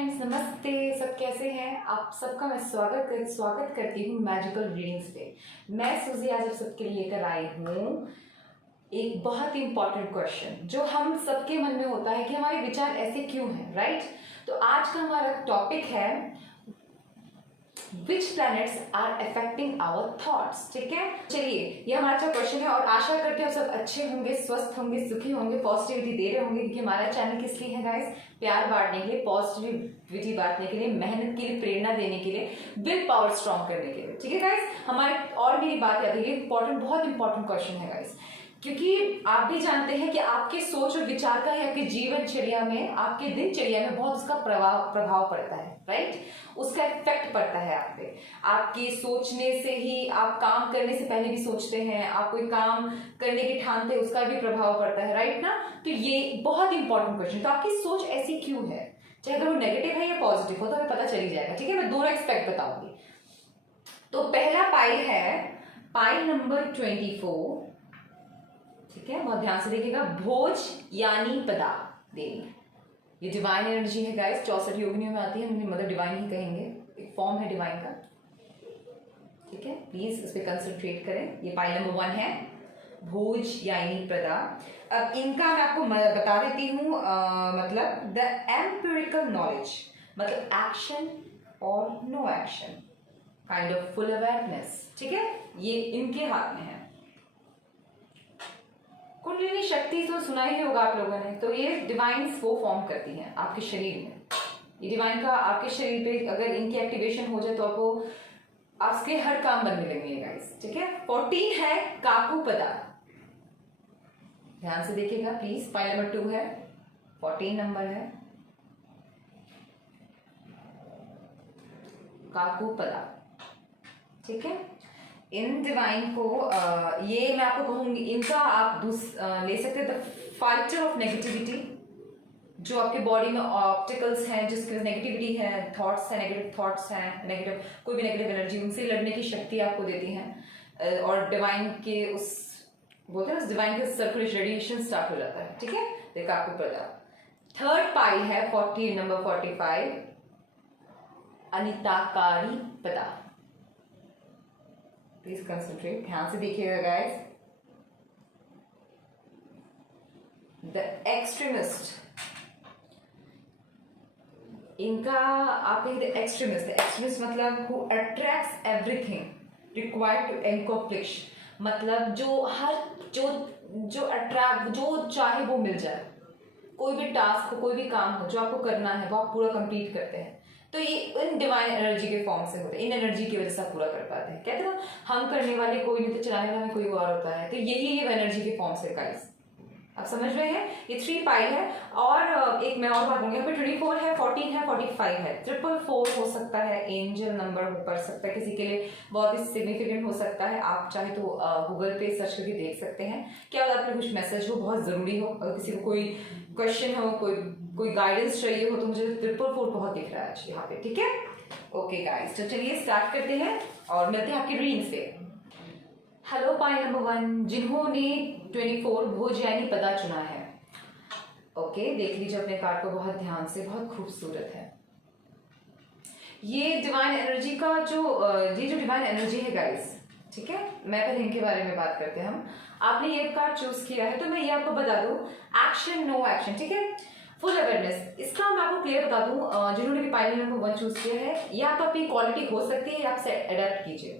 Friends, नमस्ते। सब कैसे हैं आप? सबका मैं स्वागत करती हूँ मैजिकल रीडिंग्स पे। मैं सुजी आज आप सबके लिए लेकर आई हूँ एक बहुत ही इंपॉर्टेंट क्वेश्चन जो हम सबके मन में होता है कि हमारे विचार ऐसे क्यों हैं, राइट? तो आज का हमारा टॉपिक है Which planets are affecting our thoughts? ठीक है, चलिए ये हमारा अच्छा क्वेश्चन है और आशा करते हैं आप सब अच्छे होंगे, स्वस्थ होंगे, सुखी होंगे, पॉजिटिविटी दे रहे होंगे, क्योंकि हमारा चैनल किस लिए है गाइस? प्यार बांटने के लिए, पॉजिटिविटी बांटने के लिए, मेहनत के लिए, प्रेरणा देने के लिए, विल पावर स्ट्रॉन्ग करने के लिए। ठीक है गाइस, हमारे और मेरी बात याद है, ये इंपॉर्टेंट, बहुत इंपॉर्टेंट क्वेश्चन है गाइस, क्योंकि आप भी जानते हैं कि आपके सोच और विचार का है आपके जीवनचर्या में, आपके दिनचर्या में बहुत उसका प्रभाव पड़ता है, राइट? उसका इफेक्ट पड़ता है आप पे। आपकी सोचने से ही, आप काम करने से पहले भी सोचते हैं, आप कोई काम करने की ठानते हैं, उसका भी प्रभाव पड़ता है, राइट ना? तो ये बहुत इंपॉर्टेंट क्वेश्चन। तो आपकी सोच ऐसी क्यों है, चाहे अगर वो नेगेटिव है या पॉजिटिव हो, तो हमें पता चल ही जाएगा। ठीक है, मैं दोनों एक्सपेक्ट बताऊंगी। तो पहला पाइल है पाइल नंबर 24। ठीक है, बहुत ध्यान से देखिएगा। भोज यानी पदा देवी, ये डिवाइन एनर्जी है गाइस, 64 योगिनियों में आती है, मतलब डिवाइन ही कहेंगे, एक फॉर्म है डिवाइन का। ठीक है, प्लीज इस पे कंसंट्रेट करें। ये पाइल नंबर 1 है, भोज यानी प्रदा। अब इनका मैं आपको बता देती हूँ, मतलब द एम्पिरिकल नॉलेज, मतलब एक्शन और no action, kind of full awareness. ठीक है, ये इनके हाथ में है। कुंडलिनी शक्ति तो सुना ही होगा आप लोगों ने। तो ये डिवाइन्स वो फॉर्म करती हैं आपके शरीर में। ये डिवाइन का आपके शरीर पे अगर इनकी एक्टिवेशन हो जाए तो आपको आपके हर काम बनने लगेंगे गाइस। ठीक है, 14 है काकुपदा, ध्यान से देखिएगा प्लीज। पाइल नंबर 2 है, 14 नंबर है काकुपदा। ठीक है, इन डिवाइन को ये मैं आपको कहूंगी, इनका आप ले सकते हैं द फाइटर ऑफ नेगेटिविटी। जो आपके बॉडी में ऑब्स्टिकल्स हैं, जिसके नेगेटिविटी है, थॉट्स हैं, नेगेटिव थॉट्स हैं, नेगेटिव कोई भी नेगेटिव एनर्जी, उनसे लड़ने की शक्ति आपको देती हैं। और डिवाइन के उस बोलते हैं ना, डिवाइन के सर्कुलेशन रेडिएशन स्टार्ट हो जाता है। ठीक है, देखा आपको पता। थर्ड पाई है 40 नंबर 45 अनिताकारी पदा। प्लीज कंसंट्रेट, ध्यान से देखिएगा गाइस। द एक्सट्रीमिस्ट, इनका आप एक्सट्रीमिस्ट मतलब who attracts everything required to accomplish, मतलब जो अट्रैक्ट, जो चाहे वो मिल जाए। कोई भी टास्क हो, कोई भी काम हो जो आपको करना है, वो आप पूरा कंप्लीट करते हैं। तो ये इन डिवाइन एनर्जी के फॉर्म से होता है, इन एनर्जी की वजह से आप पूरा कर पाते हैं। कहते हैं ना, हम करने वाले कोई नहीं तो चलाने वाला कोई और होता है। तो यही ये एनर्जी के फॉर्म से गाइस, आप समझ रहे हैं। ये 3 पाइल है। और एक मैं और बात करूंगी, यहाँ पे 24 है, 14 है, 45 है, 444 हो सकता है, एंजल नंबर पढ़ सकता है, किसी के लिए बहुत ही सिग्निफिकेंट हो सकता है। आप चाहे तो गूगल पे सर्च करके देख सकते हैं। क्या होता है, आपके कुछ मैसेज हो, बहुत जरूरी हो, अगर किसी को कोई क्वेश्चन हो, कोई गाइडेंस चाहिए हो, तो मुझे 444 बहुत दिख रहा है आज यहाँ पे। ठीक है, ओके गाइस, तो चलिए स्टार्ट करते हैं और मिलते हैं आपकी रीडिंग से। हेलो पाइल नंबर 1, जिन्होंने 24 भोज यानी पदा चुना है। ओके, देख लीजिए अपने कार्ड को बहुत ध्यान से, बहुत खूबसूरत है। ये डिवाइन एनर्जी का ये जो डिवाइन एनर्जी है गाइस, ठीक है, मैं पहले इनके बारे में बात करते हैं हम। आपने ये कार्ड चूज किया है, तो मैं ये आपको बता दूं, एक्शन नो एक्शन। ठीक है, फुल अवेयरनेस, इसका मैं आपको क्लियर बता दूं, जिन्होंने भी पाइल नंबर 1 चूज किया है, या तो आपकी क्वालिटी हो सकती है या आप अडेप्ट कीजिए।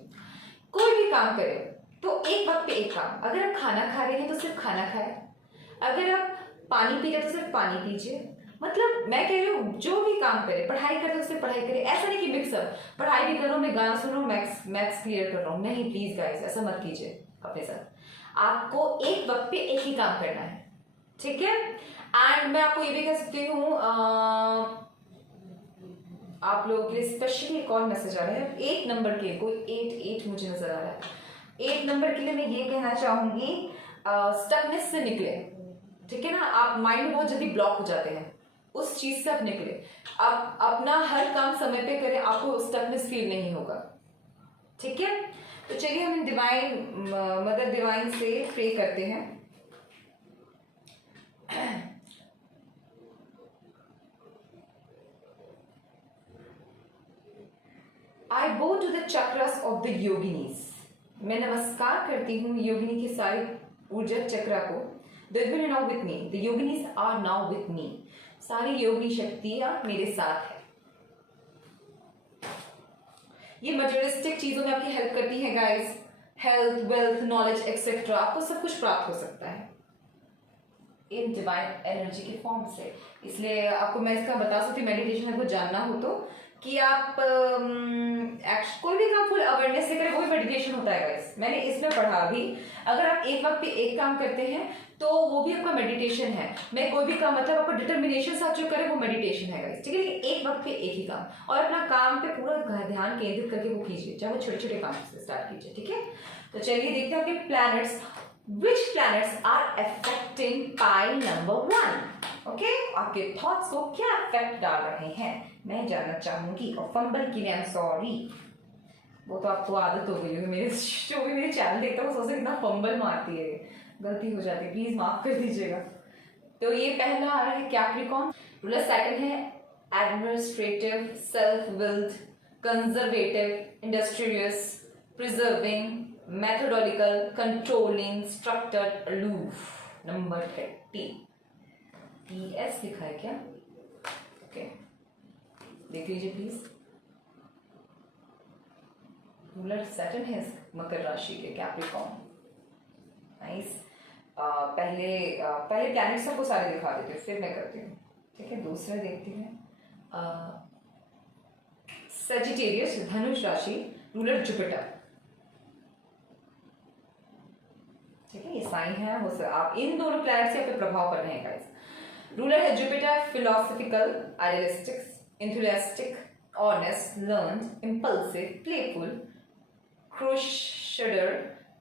कोई भी काम करें तो एक वक्त पे एक काम। अगर आप खाना खा रहे हैं तो सिर्फ खाना खाएं, अगर आप पानी पी रहे हैं तो सिर्फ पानी पीजिए। मतलब मैं कह रही हूँ, जो भी काम करें, पढ़ाई करते हो सिर्फ पढ़ाई करें। ऐसा नहीं कि मिक्सअप, पढ़ाई भी कर रहा हूँ, मैं गाना सुन रहा हूँ, मैथ्स क्लियर कर रहा हूँ। नहीं प्लीज गाइस, ऐसा मत कीजिए अपने साथ। आपको एक वक्त पे एक ही काम करना है। ठीक है, एंड मैं आपको ये भी कह सकती हूँ, आप लोगों के लिए स्पेशली एक और मैसेज आ रहा है 8 नंबर के, कोई 8 मुझे नजर आ रहा है। 8 नंबर के लिए मैं ये कहना चाहूंगी, स्टकनेस से निकले। ठीक है ना, आप माइंड में बहुत जल्दी ब्लॉक हो जाते हैं, उस चीज से आप निकले। आप अपना हर काम समय पे करें, आपको स्टकनेस फील नहीं होगा। ठीक है, तो चलिए हम डिवाइन मदर डिवाइन से प्रे करते हैं। I bow to the chakras of the yoginis, मैं नमस्कार करती हूँ योगिनी के सारे ऊर्जा चक्रा को। They will now with me. The yoginis are now with me. सारी योगी शक्तियां मेरे साथ है। ये मटेरियलिस्टिक चीजों में आपकी हेल्प करती है guys, health, wealth, knowledge etcetera, आपको सब कुछ प्राप्त हो सकता है इन डिवाइन एनर्जी के फॉर्म से। इसलिए आपको मैं इसका बता सकती हूँ, मेडिटेशन आपको जानना हो तो, कि आप कोई भी काम फुल अवेयरनेस से करें, वो भी मेडिटेशन होता है गाइस। मैंने इसमें पढ़ा भी, अगर आप एक वक्त पे एक काम करते हैं तो वो भी आपका मेडिटेशन है। मैं कोई भी काम, मतलब आपको डिटर्मिनेशन से आप जो करें वो मेडिटेशन है गाइस, ठीक है। लेकिन एक वक्त पे एक ही काम, और अपना काम पे पूरा ध्यान केंद्रित करके वो कीजिए, चाहे वो छोटे छोटे काम से स्टार्ट कीजिए, ठीक है। तो चलिए देखते हैं आपके planets, which planets are affecting pile number 1, okay? आपके थॉट्स को क्या इफेक्ट डाल रहे हैं मैं जानना चाहूंगी। और फंबल के लिए आई एम सॉरी, वो तो आपको आदत हो गई होगी, मेरे जो भी मेरे चैनल देखता हूँ सोचते कितना फंबल मारती है, गलती हो जाती है, प्लीज माफ कर दीजिएगा। तो ये पहला आ रहा है कैप्रिकॉर्न, रूलर सैटर्न है administrative, self willed, conservative, industrious, preserving, methodological, controlling, structured, aloof, number 30। PS लिखा है क्या? ओके, देख लीजिए प्लीज। रूलर सैटर्न है मकर राशि के, कैप्रिकॉर्न, नाइस। पहले प्लैनेट्स आपको सारे दिखा देती हूँ, फिर मैं करती हूँ, ठीक है। दूसरे देखती हैं, सजिटेरियस, धनुष राशि, रूलर जुपिटर, ठीक है। ये साइन है, वो सर आप इन दोनों प्लैनेट से आपके प्रभाव पड़ रहे हैं गाइस। रूलर है Jupiter, philosophical, idealistic, enthusiastic, honest, learned, impulsive, playful, crusader,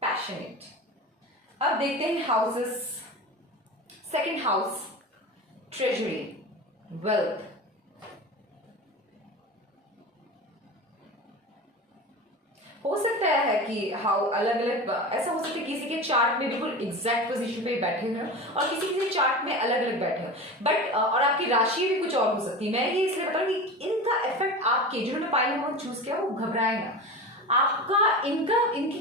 passionate. अब देखते हैं houses. Second house, treasury, wealth, हो सकता है कि हाउ अलग अलग, ऐसा हो सकता है किसी के चार्ट में बिल्कुल एग्जैक्ट पोजीशन पे बैठे हुए हो और किसी चार्ट में अलग अलग बैठे हो, बट और आपकी राशि भी कुछ और हो सकती है। मैं ये इसलिए बता रही हूँ कि इनका इफेक्ट आपके, जिन्होंने पाइल नंबर चूज किया वो घबराए ना, आपका इनका इन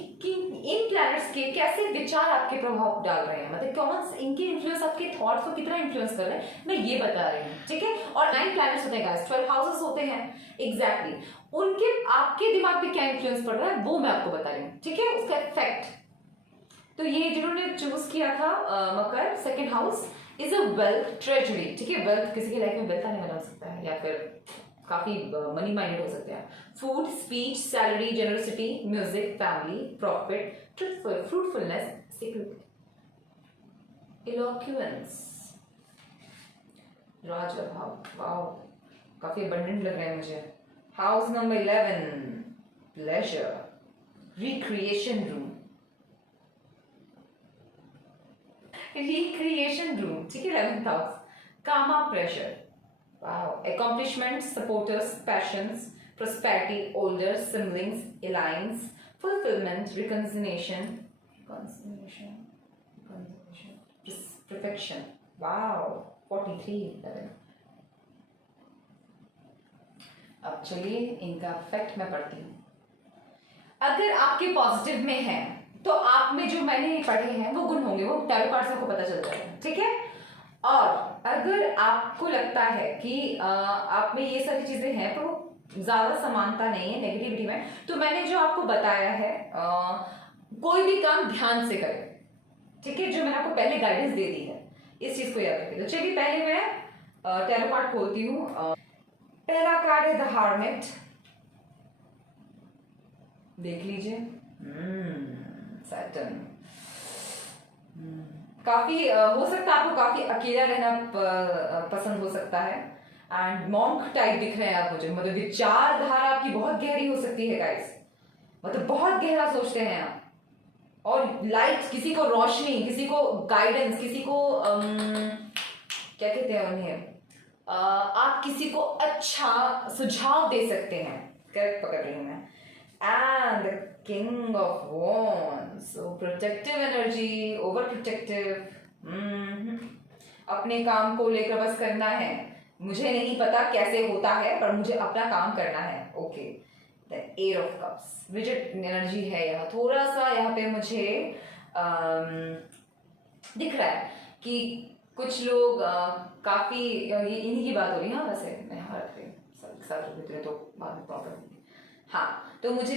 प्लैनेट्स के कैसे विचार आपके प्रभाव डाल रहे हैं, मतलब कौन इनके इन्फ्लुएंस आपके थॉट्स को कितना इन्फ्लुएंस कर रहे हैं, मैं ये बता रही हूँ, ठीक है। और 9 प्लैनेट्स होते हैं गाइस, 12 हाउसेस होते हैं एग्जैक्टली, उनके आपके दिमाग पे क्या इन्फ्लुएंस पड़ रहा है वो मैं आपको बता रही हूँ, ठीक है, उसका इफेक्ट। तो ये जिन्होंने चूज किया था मकर, second house is a wealth, treasury, ठीक है। वेल्थ किसी के लाइफ में वेल्थ आने वाला हो सकता है, या फिर काफी मनी माइंडेड हो सकते हैं। Food, speech, salary, generosity, music, family, profit, fruitfulness, security, eloquence, राजभाव, वाओ काफी अबंडेंट लग रहे हैं मुझे। House number 11, pleasure, recreation room, recreation room, ठीक है। 11th हाउस, कामा, pressure, wow, accomplishments, supporters, passions, prosperity, older siblings, alliance, fulfillment, reconciliation, perfection, wow, 43, 11। अब चलिए इनका इफेक्ट मैं पढ़ती हूँ। अगर आपके पॉजिटिव में है तो आप में जो मैंने पढ़े हैं वो गुण होंगे, वो टैरो कार्ड से आपको पता चल जाएगा, ठीक है। और अगर आपको लगता है कि आप में ये सारी चीजें हैं तो ज्यादा समानता नहीं है नेगेटिविटी में, तो मैंने जो आपको बताया है कोई भी काम ध्यान से करें, ठीक है, जो मैंने आपको पहले गाइडेंस दे दी है, इस चीज को याद रखिए। तो चलिए पहले मैं टैरो कार्ड खोलती हूँ। पहला कार्ड है द हार्मिट, देख लीजिए, सैटर्न। काफी हो सकता है आपको काफी अकेला रहना पसंद हो सकता है, एंड मॉन्क टाइप दिख रहे हैं आप मुझे, मतलब विचारधारा आपकी बहुत गहरी हो सकती है गाइस, मतलब बहुत गहरा सोचते हैं आप, और लाइट, किसी को रोशनी, किसी को गाइडेंस, किसी को क्या कहते हैं उन्हें, आप किसी को अच्छा सुझाव दे सकते हैं, करेक्ट पकड़ रही हूं मैं। And the King of Wands, so protective energy, overprotective, अपने काम को लेकर बस करना है, मुझे नहीं पता कैसे होता है पर मुझे अपना काम करना है, okay. The eight of cups, rigid energy है यहाँ, थोड़ा सा यहाँ पे मुझे दिख रहा है कि कुछ लोग काफी इन्हीं की बात हो रही है। हाँ वैसे मैं साथ तो बाद में प्रॉब्लम होगी। हाँ तो मुझे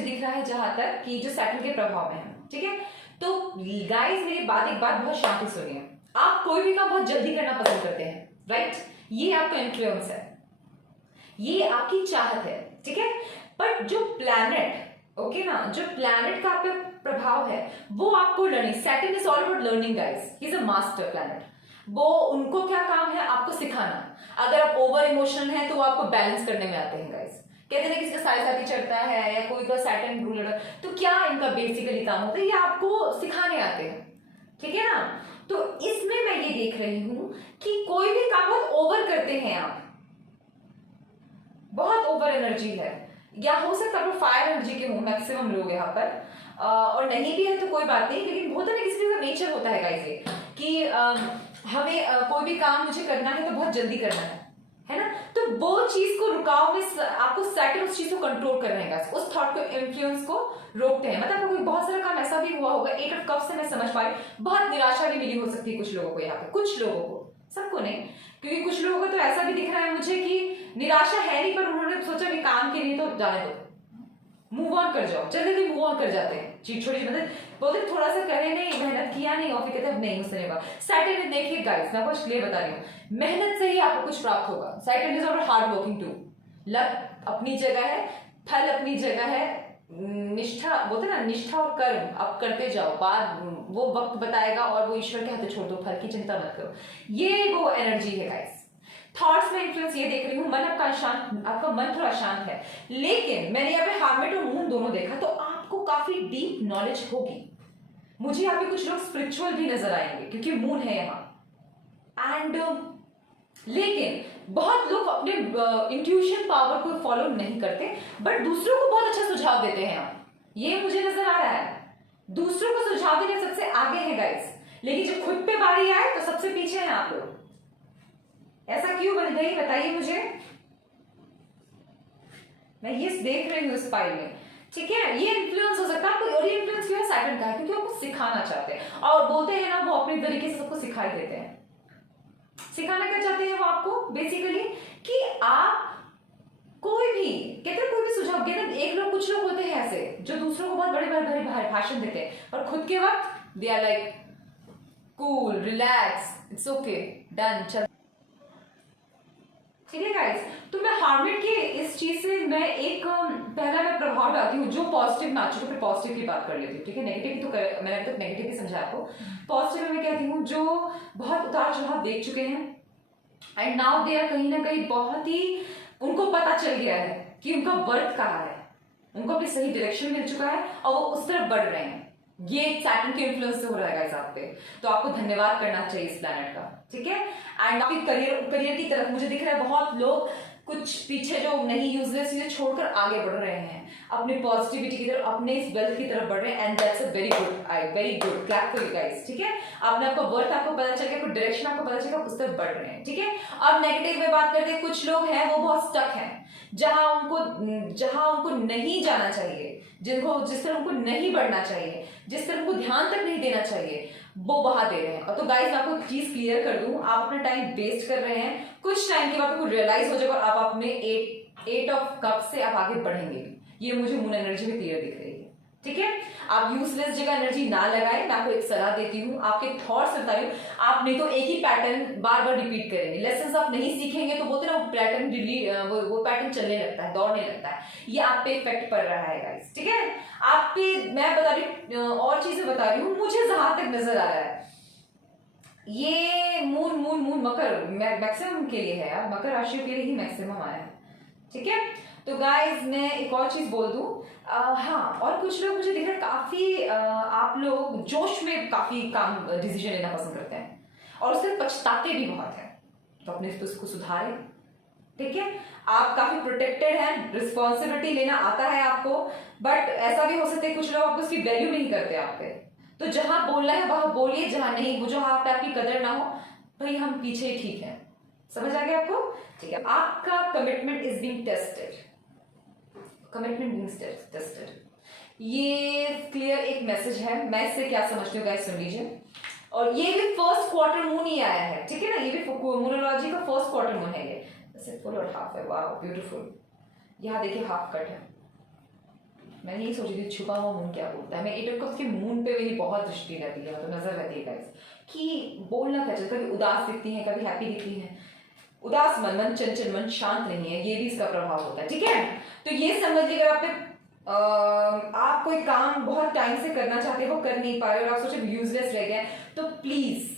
दिख रहा है जहां तक कि जो सैटर्न के प्रभाव में है, ठीक है। तो गाइस मेरी एक बात बहुत शांति सुनिए, आप कोई भी काम बहुत जल्दी करना पसंद करते हैं, राइट? ये आपका इन्फ्लुएंस है, ये आपकी चाहत है, ठीक है। बट जो प्लैनेट, ओके ना, जो प्लैनेट का आप पे प्रभाव है वो आपको learning, Saturn is all about learning guys, he is a master planet. वो उनको क्या काम है? आपको सिखाना। अगर आप ओवर इमोशनल हैं तो वो आपको बैलेंस करने में आते हैं गाइस। कहते हैं किसी का साई चढ़ता है या कोई का सैटर्न रूलर, तो क्या इनका बेसिकली काम होता है? ये आपको सिखाने आते हैं, ठीक है ना। तो इसमें मैं ये देख रही हूं कि कोई भी काम बहुत ओवर करते हैं आप, बहुत ओवर एनर्जी है, या हो सकता है फायर एनर्जी के हो मैक्सिमम लोग यहाँ पर, और नहीं भी है तो कोई बात नहीं, लेकिन होता है किसी का नेचर होता है गाइस ये कि हमें कोई भी काम मुझे करना है तो बहुत जल्दी करना है ना। तो वो चीज को रुकाव में आपको सैटर्न उस चीज को कंट्रोल कर रहे हैं, उस थॉट को, इन्फ्लुएंस को रोकते हैं। मतलब कोई बहुत सारा काम ऐसा भी हुआ होगा, एट ऑफ कप से मैं समझ पाई, बहुत निराशा भी मिली हो सकती है कुछ लोगों को यहाँ पे, कुछ लोगों को, सबको नहीं, क्योंकि कुछ लोगों को तो ऐसा भी दिख रहा है मुझे कि निराशा है नहीं, पर उन्होंने सोचा कि काम के लिए तो जाने दो, मूव ऑन कर जाओ, जल्दी मूव ऑन कर जाते हैं। चीज छोटी मतलब बोलते थोड़ा सा करे नहीं, मेहनत किया नहीं, और फिर कहते हैं नहीं मुझसे नहीं होगा। सैटर्न में देखिए गाइस, मैं आपको क्लियर बता रही हूँ, मेहनत से ही आपको कुछ प्राप्त होगा। Saturn is also hard working too, luck अपनी जगह है, फल अपनी जगह है, निष्ठा बोलते ना, निष्ठा और कर्म आप करते जाओ, बाद वो वक्त बताएगा, और वो ईश्वर के हाथ छोड़ दो, फल की चिंता मत करो। ये वो एनर्जी है गाइस। थॉट्स में इन्फ्लुएंस ये देख रही हूँ, मन आपका शांत, आपका मन थोड़ा शांत है, लेकिन मैंने यहाँ पे हार्मेट और मून दोनों देखा, तो आपको काफी डीप नॉलेज होगी। मुझे यहाँ पे कुछ लोग स्पिरिचुअल भी नजर आएंगे क्योंकि मून है यहाँ, एंड लेकिन बहुत लोग अपने इंट्यूशन पावर को फॉलो नहीं करते, बट दूसरों को बहुत अच्छा सुझाव देते हैं आप, ये मुझे नजर आ रहा है। दूसरों को सुझाव देने सबसे आगे है गाइस, लेकिन जब खुद पे बारी आए तो सबसे पीछे हैं आप लोग। ऐसा क्यों बन गई बताइए मुझे, मैं ये देख रही हूँ इस पाई में, ठीक है। ये इन्फ्लुएंस हो सकता है आपको, और ये इन्फ्लुएंस क्यों है? सैटर्न का है, क्योंकि आपको सिखाना चाहते हैं, और बोलते हैं ना वो अपने तरीके से सबको सिखाई देते हैं। सिखाना क्या चाहते हैं वो आपको? बेसिकली कि आप कोई भी, कहते हैं कोई भी सुझाव, कहते हैं एक लोग, कुछ लोग होते हैं ऐसे जो दूसरों को बहुत बड़े बड़े भाषण देते हैं, और खुद के वक्त they are like cool, relax, it's okay, done, चल, ठीक है गाइस। तो मैं हार्मेट के इस चीज से मैं एक पहला मैं प्रभाव डालती हूँ, जो पॉजिटिव ना चुके, फिर पॉजिटिव की बात कर लेती हूँ, ठीक है। नेगेटिव तो मैंने अभी तक नेगेटिव ही समझा आपको। पॉजिटिव में मैं कहती हूँ जो बहुत उतार चढ़ाव देख चुके हैं, एंड नाउ दे आर कहीं ना कहीं बहुत ही, उनको पता चल गया है कि उनका वर्थ कहाँ है, उनको अपनी सही डायरेक्शन मिल चुका है, और वो उस तरफ बढ़ रहे हैं। ये सैटर्न के इन्फ्लुएंस से हो रहा है गाइस आप पे, तो आपको धन्यवाद करना चाहिए इस प्लैनेट का, ठीक है। एंड आपकी करियर की तरफ मुझे दिख रहा है बहुत लोग कुछ पीछे जो नहीं यूजलेस चीजें छोड़कर आगे बढ़ रहे हैं, अपने पॉजिटिविटी की तरफ, अपने इस वेल्थ की तरफ बढ़ रहे हैं, and that's a very good clap for you guys, ठीक है। आपने आपका वर्थ आपको पता चल गया, डायरेक्शन आपको पता चल गया, उस तरफ बढ़ रहे हैं, ठीक है। अब नेगेटिव में बात करते हैं, कुछ लोग हैं वो बहुत स्टक हैं, जहां उनको नहीं जाना चाहिए, जिस तरह उनको नहीं बढ़ना चाहिए, जिस तरह उनको ध्यान तक नहीं देना चाहिए, वो बहा दे रहे हैं। और तो गाइस मैं आपको चीज क्लियर कर दूं, आप अपना टाइम वेस्ट कर रहे हैं, कुछ टाइम के बाद आपको रियलाइज हो जाएगा, और आप अपने एट ऑफ कप से आप आगे बढ़ेंगे भी, ये मुझे मून एनर्जी में क्लियर दिख रही है, ठीक है। आप यूजलेस जगह एनर्जी ना लगाएं, मैं आपको एक सलाह देती हूँ, आपके थॉट्स बता रही हूँ, आप नहीं तो एक ही पैटर्न बार बार रिपीट करेंगे, लेसन आप नहीं सीखेंगे तो बोलते ना वो पैटर्न वो पैटर्न चलने लगता है, दौड़ने लगता है, ये आप पे इफेक्ट पड़ रहा है गाइस, ठीक है। आप पे मैं बता रही हूँ, और चीजें बता रही हूँ, मुझे जहां तक नजर आ रहा है ये मून मकर मैक्सिमम के लिए है, यार मकर राशि के लिए ही मैक्सिमम आया है, ठीक है। तो गाइज मैं एक और चीज बोल दूं, हाँ, और कुछ लोग मुझे दिख रहा है काफी आप लोग जोश में काफी काम डिसीजन लेना पसंद करते हैं, और उससे पछताते भी बहुत हैं, तो अपने उसको सुधारें, ठीक है। आप काफी प्रोटेक्टेड हैं, रिस्पॉन्सिबिलिटी लेना आता है आपको, बट ऐसा भी हो सकता है कुछ लोग आपको उसकी वैल्यू नहीं करते आप पे, तो जहां बोलना है वहां बोलिए, जहां नहीं, वो जो पे आपकी कदर ना हो, भाई हम पीछे ठीक है, समझ आ गया आपको, ठीक है। आपका commitment is being tested, commitment being tested. ये क्लियर एक मैसेज है। मैं इससे क्या समझती हूँ गाइस, सुन लीजिए। और ये भी फर्स्ट क्वार्टर मून ही आया है, ठीक है ना, ये भी मूनोलॉजी का फर्स्ट क्वार्टर मून है। ये जैसे फुल और हाफ है, वाह ब्यूटीफुल। यहाँ देखिए हाफ कट है। मैंने यही सोची थी छुपा हुआ मून क्या बोलता है। मैं 8 ऑफ कप्स के मून पे मेरी बहुत दृष्टि रहती है, तो नजर रहती है गाइस कि बोलना क्या चाहिए। कभी उदास दिखती है, कभी हैप्पी दिखती है। उदास मन चंचल मन, शांत नहीं है, ये भी इसका प्रभाव होता है, ठीक है। तो ये समझ लीजिए अगर आप कोई काम बहुत टाइम से करना चाहते हो, वो कर नहीं पा रहे और आप सोचे यूजलेस रह गए, तो प्लीज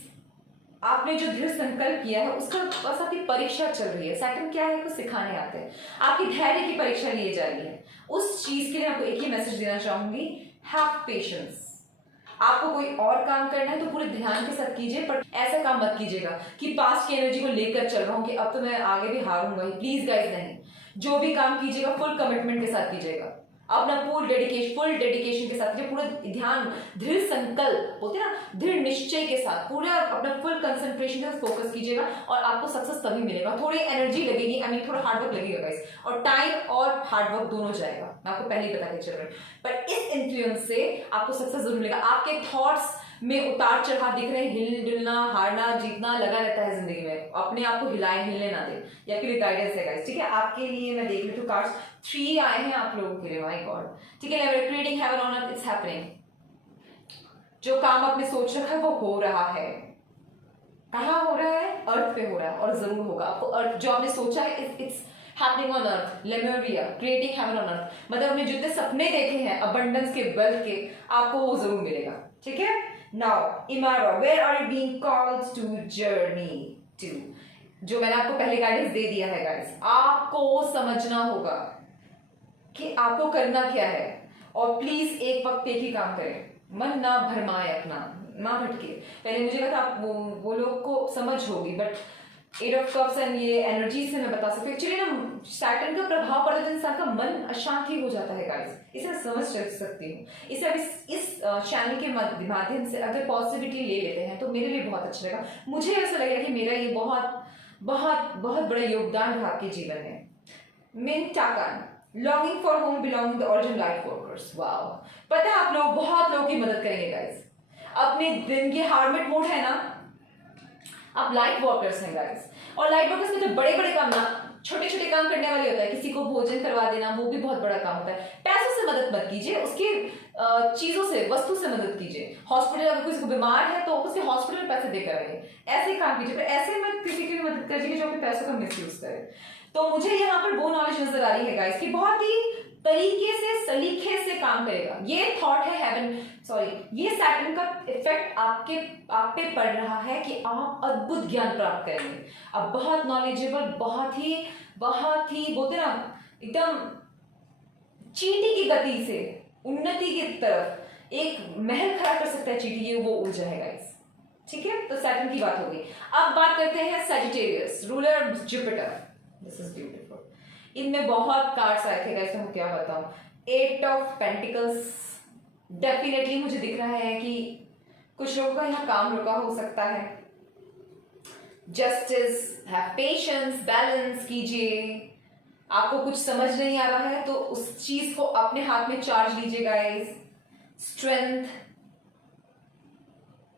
आपने जो दृढ़ संकल्प किया है उसका बस आपकी परीक्षा चल रही है। सैटर्न क्या है, कुछ सिखाने आते हैं, आपकी धैर्य की परीक्षा ली जा रही है। उस चीज के लिए आपको एक ही मैसेज देना चाहूंगी, हैव पेशेंस। आपको कोई और काम करना है तो पूरे ध्यान के साथ कीजिए, पर ऐसा काम मत कीजिएगा कि पास्ट की एनर्जी को लेकर चल रहा हूं कि अब तो मैं आगे भी हारूंगा ही। प्लीज गाइस नहीं, जो भी काम कीजिएगा फुल कमिटमेंट के साथ कीजिएगा, अपना फुल डेडिकेशन के साथ, पूरा ध्यान, दृढ़ संकल्प बोलते हैं ना, दृढ़ निश्चय के साथ पूरा अपना फुल कंसंट्रेशन के साथ फोकस कीजिएगा और आपको सक्सेस तभी मिलेगा। थोड़ी एनर्जी लगेगी, आई मीन थोड़ा हार्डवर्क लगेगा गाइस, और टाइम और हार्डवर्क दोनों जाएगा, मैं आपको पहले ही बता के चल रही हूँ। पर इस इन्फ्लुएंस से आपको सक्सेस जरूर मिलेगा। आपके थॉट्स में उतार चढ़ाव दिख रहे हैं, हिल डुलना, हारना जीतना लगा रहता है जिंदगी में, अपने आप को हिलने ना दे। ये आपके लिए गाइडेंस है गाइस, ठीक है। आपके लिए मैं देख लेती हूँ, कार्ड्स 3 आए हैं आप लोगों के लिए, माय गॉड, ठीक है। Creating heaven on earth, it's happening. जो काम आपने सोच रखा है वो हो रहा है। कहाँ हो रहा है? अर्थ पे हो रहा है, और जरूर होगा। आपको अर्थ जो आपने सोचा है, it's happening on earth. Lemuria, creating heaven on earth, मतलब आपने जितने सपने देखे हैं अबंडेंस के, वेल्थ के, आपको वो जरूर मिलेगा, ठीक है। Now, Imara, where are you being called to journey to? जो मैंने आपको पहले गाइडेंस दे दिया है गाइस, आपको समझना होगा कि आपको करना क्या है, और प्लीज एक वक्त एक ही काम करें, मन ना भरमाए अपना, ना भटके। पहले मुझे लगा आप वो लोग को समझ होगी, बट 8 ऑफ कप्स एंड ये एनर्जी से मैं बता सकती हूँ। एक्चुअली ना सैटर्न का प्रभाव पड़ता है, इंसान का मन अशांत ही हो जाता है गाइस, इसे मैं समझ सकती हूँ। इसे अब इस चैनल के माध्यम से अगर पॉजिटिविटी ले लेते हैं तो मेरे लिए बहुत अच्छा लगा। मुझे ऐसा लग रहा है कि मेरा ये बहुत बहुत बहुत बड़ा योगदान रहा आपके जीवन में। Mintakan, longing for home, belonging the origin life workers. Wow, पता है आप लोग बहुत लोगों की मदद करेंगे गाइस। अपने दिन के हार्मिट मोड है ना, आप लाइट वर्कर्स हैं गाइस, और लाइट वर्कर्स में तो बड़े बड़े काम ना, छोटे छोटे काम करने वाले होता है। किसी को भोजन करवा देना, वो भी बहुत बड़ा काम होता है। पैसों से मदद मत कीजिए, उसके चीजों से, वस्तु से मदद कीजिए। हॉस्पिटल अगर किसी को बीमार है तो उसके हॉस्पिटल में पैसे देकर आइए, ऐसे काम कीजिए। पर ऐसे मत किसी की मदद कीजिए जो अपने पैसों का मिसयूज करे। तो मुझे यहाँ पर वो नॉलेज नजर आ रही है गाइस कि बहुत ही तरीके से, सलीखे से काम करेगा। ये थॉट है हेवन, सॉरी, ये सैटर्न का इफेक्ट आप पे पड़ रहा है कि आप अद्भुत ज्ञान प्राप्त करेंगे। अब बहुत नॉलेजेबल, बहुत ही बोलते ना एकदम चींटी की गति से उन्नति की तरफ एक महल खड़ा कर सकता है चींटी, ये वो ऊर्जा है गाइस, ठीक है। तो सैटर्न की बात हो गई। अब बात करते हैं Sagittarius, ruler Jupiter. This is beautiful. इनमें बहुत कार्ड्स आए थे गाइस, तो मैं क्या बताऊं। 8 ऑफ पेंटिकल्स, डेफिनेटली मुझे दिख रहा है कि कुछ लोगों का यहाँ काम रुका हो सकता है। जस्टिस, हैव पेशेंस, बैलेंस कीजिए। आपको कुछ समझ नहीं आ रहा है तो उस चीज को अपने हाथ में चार्ज लीजिए गाइस। स्ट्रेंथ,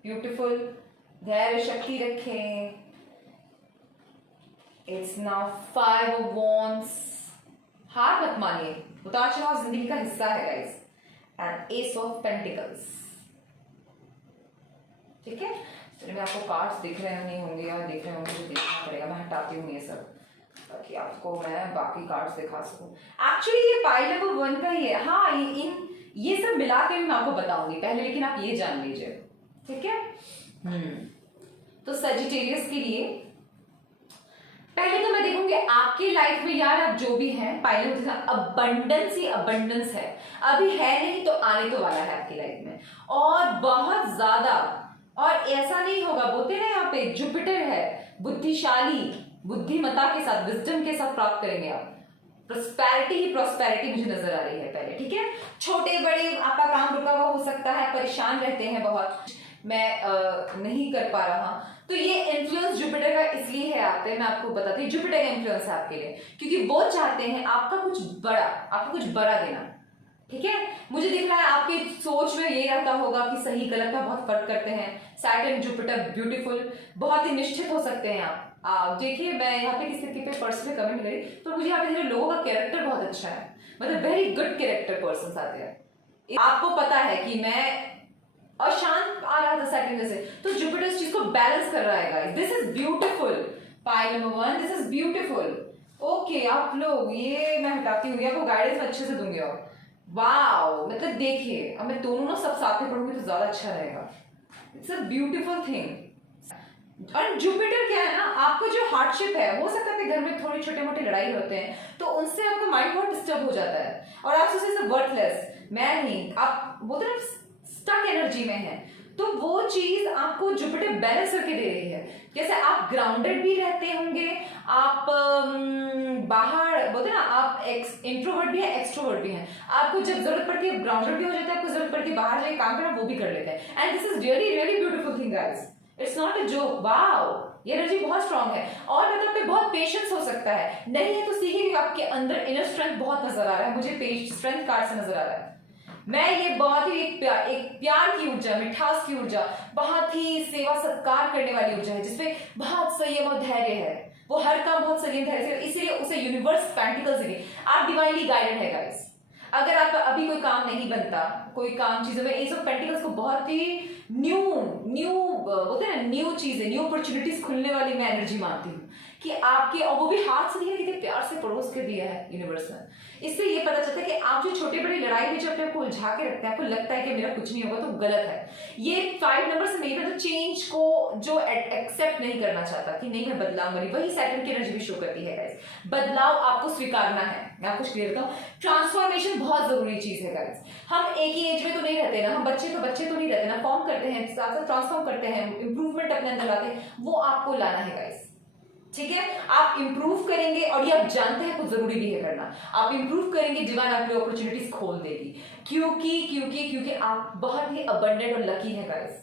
ब्यूटीफुल, धैर्य शक्ति रखें। It's now 5 of wands. हार मत मानिए, उतार चढ़ाव जिंदगी का हिस्सा है guys. And S of pentacles, ठीक है। चलिए, मैं आपको कार्ड्स दिख रहे नहीं होंगे या दिख रहे होंगे तो देखना पड़ेगा, मैं हटाती हूँ ये सब ताकि आपको मैं बाकी कार्ड्स दिखा सकूं। एक्चुअली ये पाइल नंबर 1 का ही है। हाँ, ये सब मिला के मैं आपको बताऊंगी पहले, लेकिन आप ये जान लीजिए, ठीक है। तो सजिटेरियस के लिए पहले तो मैं देखूंगी आपकी लाइफ में यार, आप जो भी हैं पाइल नंबर, अबंडेंस ही अबंडेंस है। अभी है नहीं तो आने तो वाला है आपकी लाइफ में, और बहुत ज्यादा। और ऐसा नहीं होगा, बोलते ना यहाँ पे जुपिटर है, बुद्धिशाली, बुद्धिमता के साथ, विजडम के साथ प्राप्त करेंगे आप। प्रोस्पेरिटी ही प्रोस्पेरिटी मुझे नजर आ रही है पहले, ठीक है। छोटे बड़े आपका काम रुका हुआ हो सकता है, परेशान रहते हैं बहुत, मैं नहीं कर पा रहा, तो ये इन्फ्लुएंस जुपिटर का इसलिए है आप पे, मैं आपको बताती हूँ जुपिटर का इन्फ्लुएंस है आपके लिए, क्योंकि वो चाहते हैं आपको कुछ बड़ा देना। ठीक है, मुझे दिख रहा है आपकी सोच में ये रहता होगा कि सही गलत का बहुत फर्क करते हैं। सैटर्न जुपिटर ब्यूटीफुल, बहुत ही निश्चित हो सकते हैं आप देखिए, मैं यहाँ पे किसी पे पर्सनली कमेंट करी तो मुझे यहाँ पे लोगों का कैरेक्टर बहुत अच्छा है, मतलब वेरी गुड कैरेक्टर पर्सन आते हैं। आपको पता है कि मैं अशांत आ रहा था सैटर्न से, तो जुपिटर इस चीज को बैलेंस कर रहा है guys. This is beautiful, pile number 1, this is beautiful. Okay आप लोग, ये मैं हटाती हूँ, आपको गाइडेंस में अच्छे से दूंगी। और वाओ, मतलब देखिए, अब मैं दोनों ना सब साथ में पढ़ूंगी तो ज्यादा अच्छा रहेगा। It's a beautiful thing. और जुपिटर क्या है ना, आपको जो हार्डशिप है, हो सकता है कि घर में थोड़ी छोटे मोटे लड़ाई होते हैं, तो उनसे आपका माइंड बहुत डिस्टर्ब हो जाता है और आप सोचते वर्थलेस, मैं नहीं, आप बोलते ना स्टक एनर्जी में है, तो वो चीज आपको जुपिटर बैलेंस करके दे रही है। जैसे आप ग्राउंडेड भी रहते होंगे, आप बाहर बोलते ना, आप इंट्रोवर्ट भी है, एक्सट्रोवर्ट भी है, आपको जब जरूरत पड़ती है ग्राउंडेड भी हो जाता है, आपको जरूरत पड़ती है बाहर जाके काम करना, वो भी कर लेते हैं। And this is really really beautiful thing guys, it's not a joke. Wow, ये एनर्जी बहुत स्ट्रांग है और मतलब पे बहुत पेशेंस हो सकता है, नहीं है तो सीखिए कि आपके अंदर इनर स्ट्रेंथ बहुत नजर आ रहा है, मुझे स्ट्रेंथ कार्ड से नजर आ रहा है। मैं ये बहुत ही एक प्यार की ऊर्जा, मिठास की ऊर्जा, बहुत ही सेवा सत्कार करने वाली ऊर्जा है, जिसपे बहुत संयम और धैर्य है, वो हर काम बहुत संयम धैर्य से, इसीलिए उसे यूनिवर्स पेंटिकल्स से, आप डिवाइनली गाइडेड है गाइस। अगर आप अभी कोई काम नहीं बनता, कोई काम चीजों में, एज ऑफ पेंटिकल्स को बहुत ही न्यू बोलते हैं ना, न्यू चीजें, न्यू अपॉर्चुनिटीज खुलने वाली मैं एनर्जी मानती हूँ कि आपके, और वो भी हाथ से दिया, कितने प्यार से परोस के दिया है यूनिवर्स ने। इससे ये पता चलता है कि आप जो छोटे बड़ी लड़ाई में जो अपने आपको उलझा के रखते हैं, आपको लगता है कि मेरा कुछ नहीं होगा, तो गलत है। ये 5 नंबर से नहीं, मतलब चेंज को जो एक्सेप्ट नहीं करना चाहता कि नहीं मैं बदलाव करी, वही सैटर्न की एनर्जी भी शो करती है गाइस। बदलाव आपको स्वीकारना है, मैं आपको क्लियर बताऊं, ट्रांसफॉर्मेशन बहुत जरूरी चीज है गाइस। हम एक ही एज में तो नहीं रहते ना, हम बच्चे तो नहीं रहते ना, फॉर्म करते हैं, ट्रांसफॉर्म करते हैं, इंप्रूवमेंट अपने अंदर लाते हैं, वो आपको लाना है गाइस। ठीक है, आप इंप्रूव करेंगे और ये आप जानते हैं कुछ जरूरी भी है करना, आप इंप्रूव करेंगे, डिवाइन आपकी अपॉर्चुनिटीज खोल देगी, क्योंकि आप बहुत ही अबंडेंट और लकी है गाइस।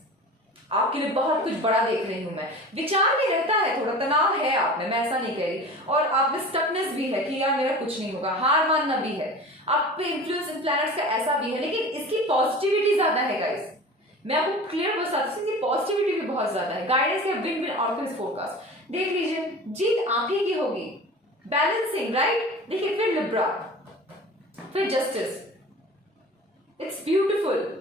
आपके लिए बहुत कुछ बड़ा देख रही हूं मैं। विचार भी रहता है, थोड़ा तनाव है आप में, मैं ऐसा नहीं कह रही, और आप में स्टकनेस भी है कि यार मेरा कुछ नहीं होगा, हार मानना भी है, आप पे इन्फ्लुएंस प्लैनेट्स का ऐसा भी है, लेकिन इसकी पॉजिटिविटी ज्यादा है गाइस। मैं आपको क्लियर बताती हूँ, पॉजिटिविटी भी बहुत ज्यादा है। गाइडेंस के विन विन आउटकम्स फोरकास्ट देख लीजिए, जीत आप ही की होगी। बैलेंसिंग, राइट, देखिए, फिर लिब्रा, फिर जस्टिस, इट्स ब्यूटिफुल।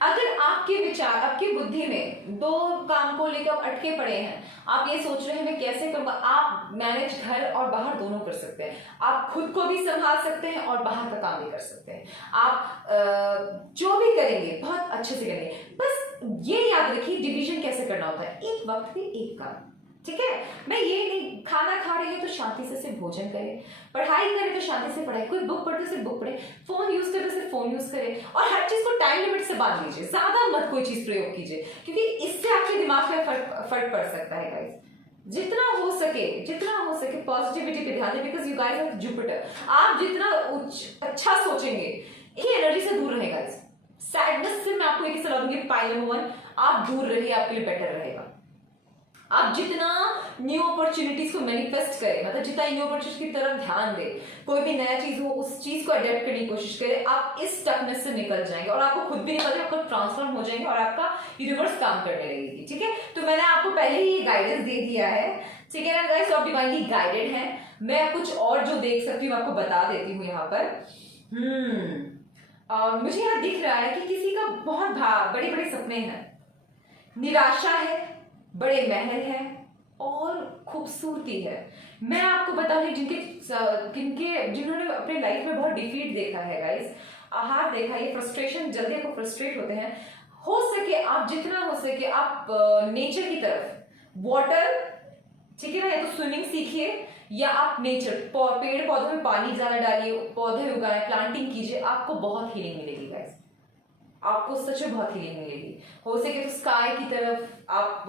अगर आपके विचार, आपकी बुद्धि में दो काम को लेकर आप अटके पड़े हैं, आप ये सोच रहे हैं मैं कैसे करूंगा, आप मैनेज घर और बाहर दोनों कर सकते हैं, आप खुद को भी संभाल सकते हैं और बाहर का काम भी कर सकते हैं। आप जो भी करेंगे बहुत अच्छे से करेंगे, बस ये याद रखिए डिवीजन कैसे करना होता है, एक वक्त पे एक काम। ठीक है, मैं ये नहीं, खाना खा रही है तो शांति से सिर्फ भोजन करें, पढ़ाई करें तो शांति से पढ़ाई, कोई बुक पढ़ते सिर्फ बुक पढ़े, फोन यूज करे तो सिर्फ फोन यूज करें, और हर चीज को टाइम लिमिट से बांध लीजिए, ज्यादा मत कोई चीज प्रयोग कीजिए, क्योंकि इससे आपके दिमाग पे फर्क पड़ सकता है गाइस। जितना हो सके पॉजिटिविटी पे ध्यान दें, because you guys have Jupiter. आप जितना अच्छा सोचेंगे, ये एनर्जी से दूर रहेगा। सैडनेस से मैं आपको एक सलाह दूंगी, पाइल नंबर 1, आप दूर रहिए, आपके लिए बेटर रहेगा। आप जितना न्यू अपॉर्चुनिटीज को मैनिफेस्ट करें, मतलब जितना न्यू अपॉर्चुनिटी की तरफ ध्यान दें, कोई भी नया चीज हो उस चीज को अडेप्ट करने की कोशिश करें, आप इस स्टकनेस से निकल जाएंगे और आपको खुद भी निकल जाएंगे, आपको ट्रांसफॉर्म हो जाएंगे और आपका यूनिवर्स काम करने लगेगी। ठीक है, तो मैंने आपको पहले ही गाइडेंस दे दिया है, ठीक है ना गाइस, आप डिवाइनली गाइडेड हैं। मैं कुछ और जो देख सकती हूँ आपको बता देती हूँ यहाँ पर। मुझे यहाँ दिख रहा है कि किसी का बहुत बड़े बड़े सपने हैं, निराशा है, बड़े महल है और खूबसूरती है। मैं आपको बता दूं, जिन्होंने अपने लाइफ में बहुत डिफीट देखा है गाइस, हार देखा, ये फ्रस्ट्रेशन, जल्दी आपको फ्रस्ट्रेट होते हैं, हो सके आप जितना हो सके आप नेचर की तरफ, वाटर, ठीक है ना, या तो स्विमिंग सीखिए या आप नेचर, पेड़ पौधों में पानी ज्यादा डालिए, पौधे उगाएं, प्लांटिंग कीजिए, आपको बहुत हीलिंग मिलेगी गाइस। आपको सच में बहुत हीलिंग मिलेगी। हो सके तो स्काई की तरफ आप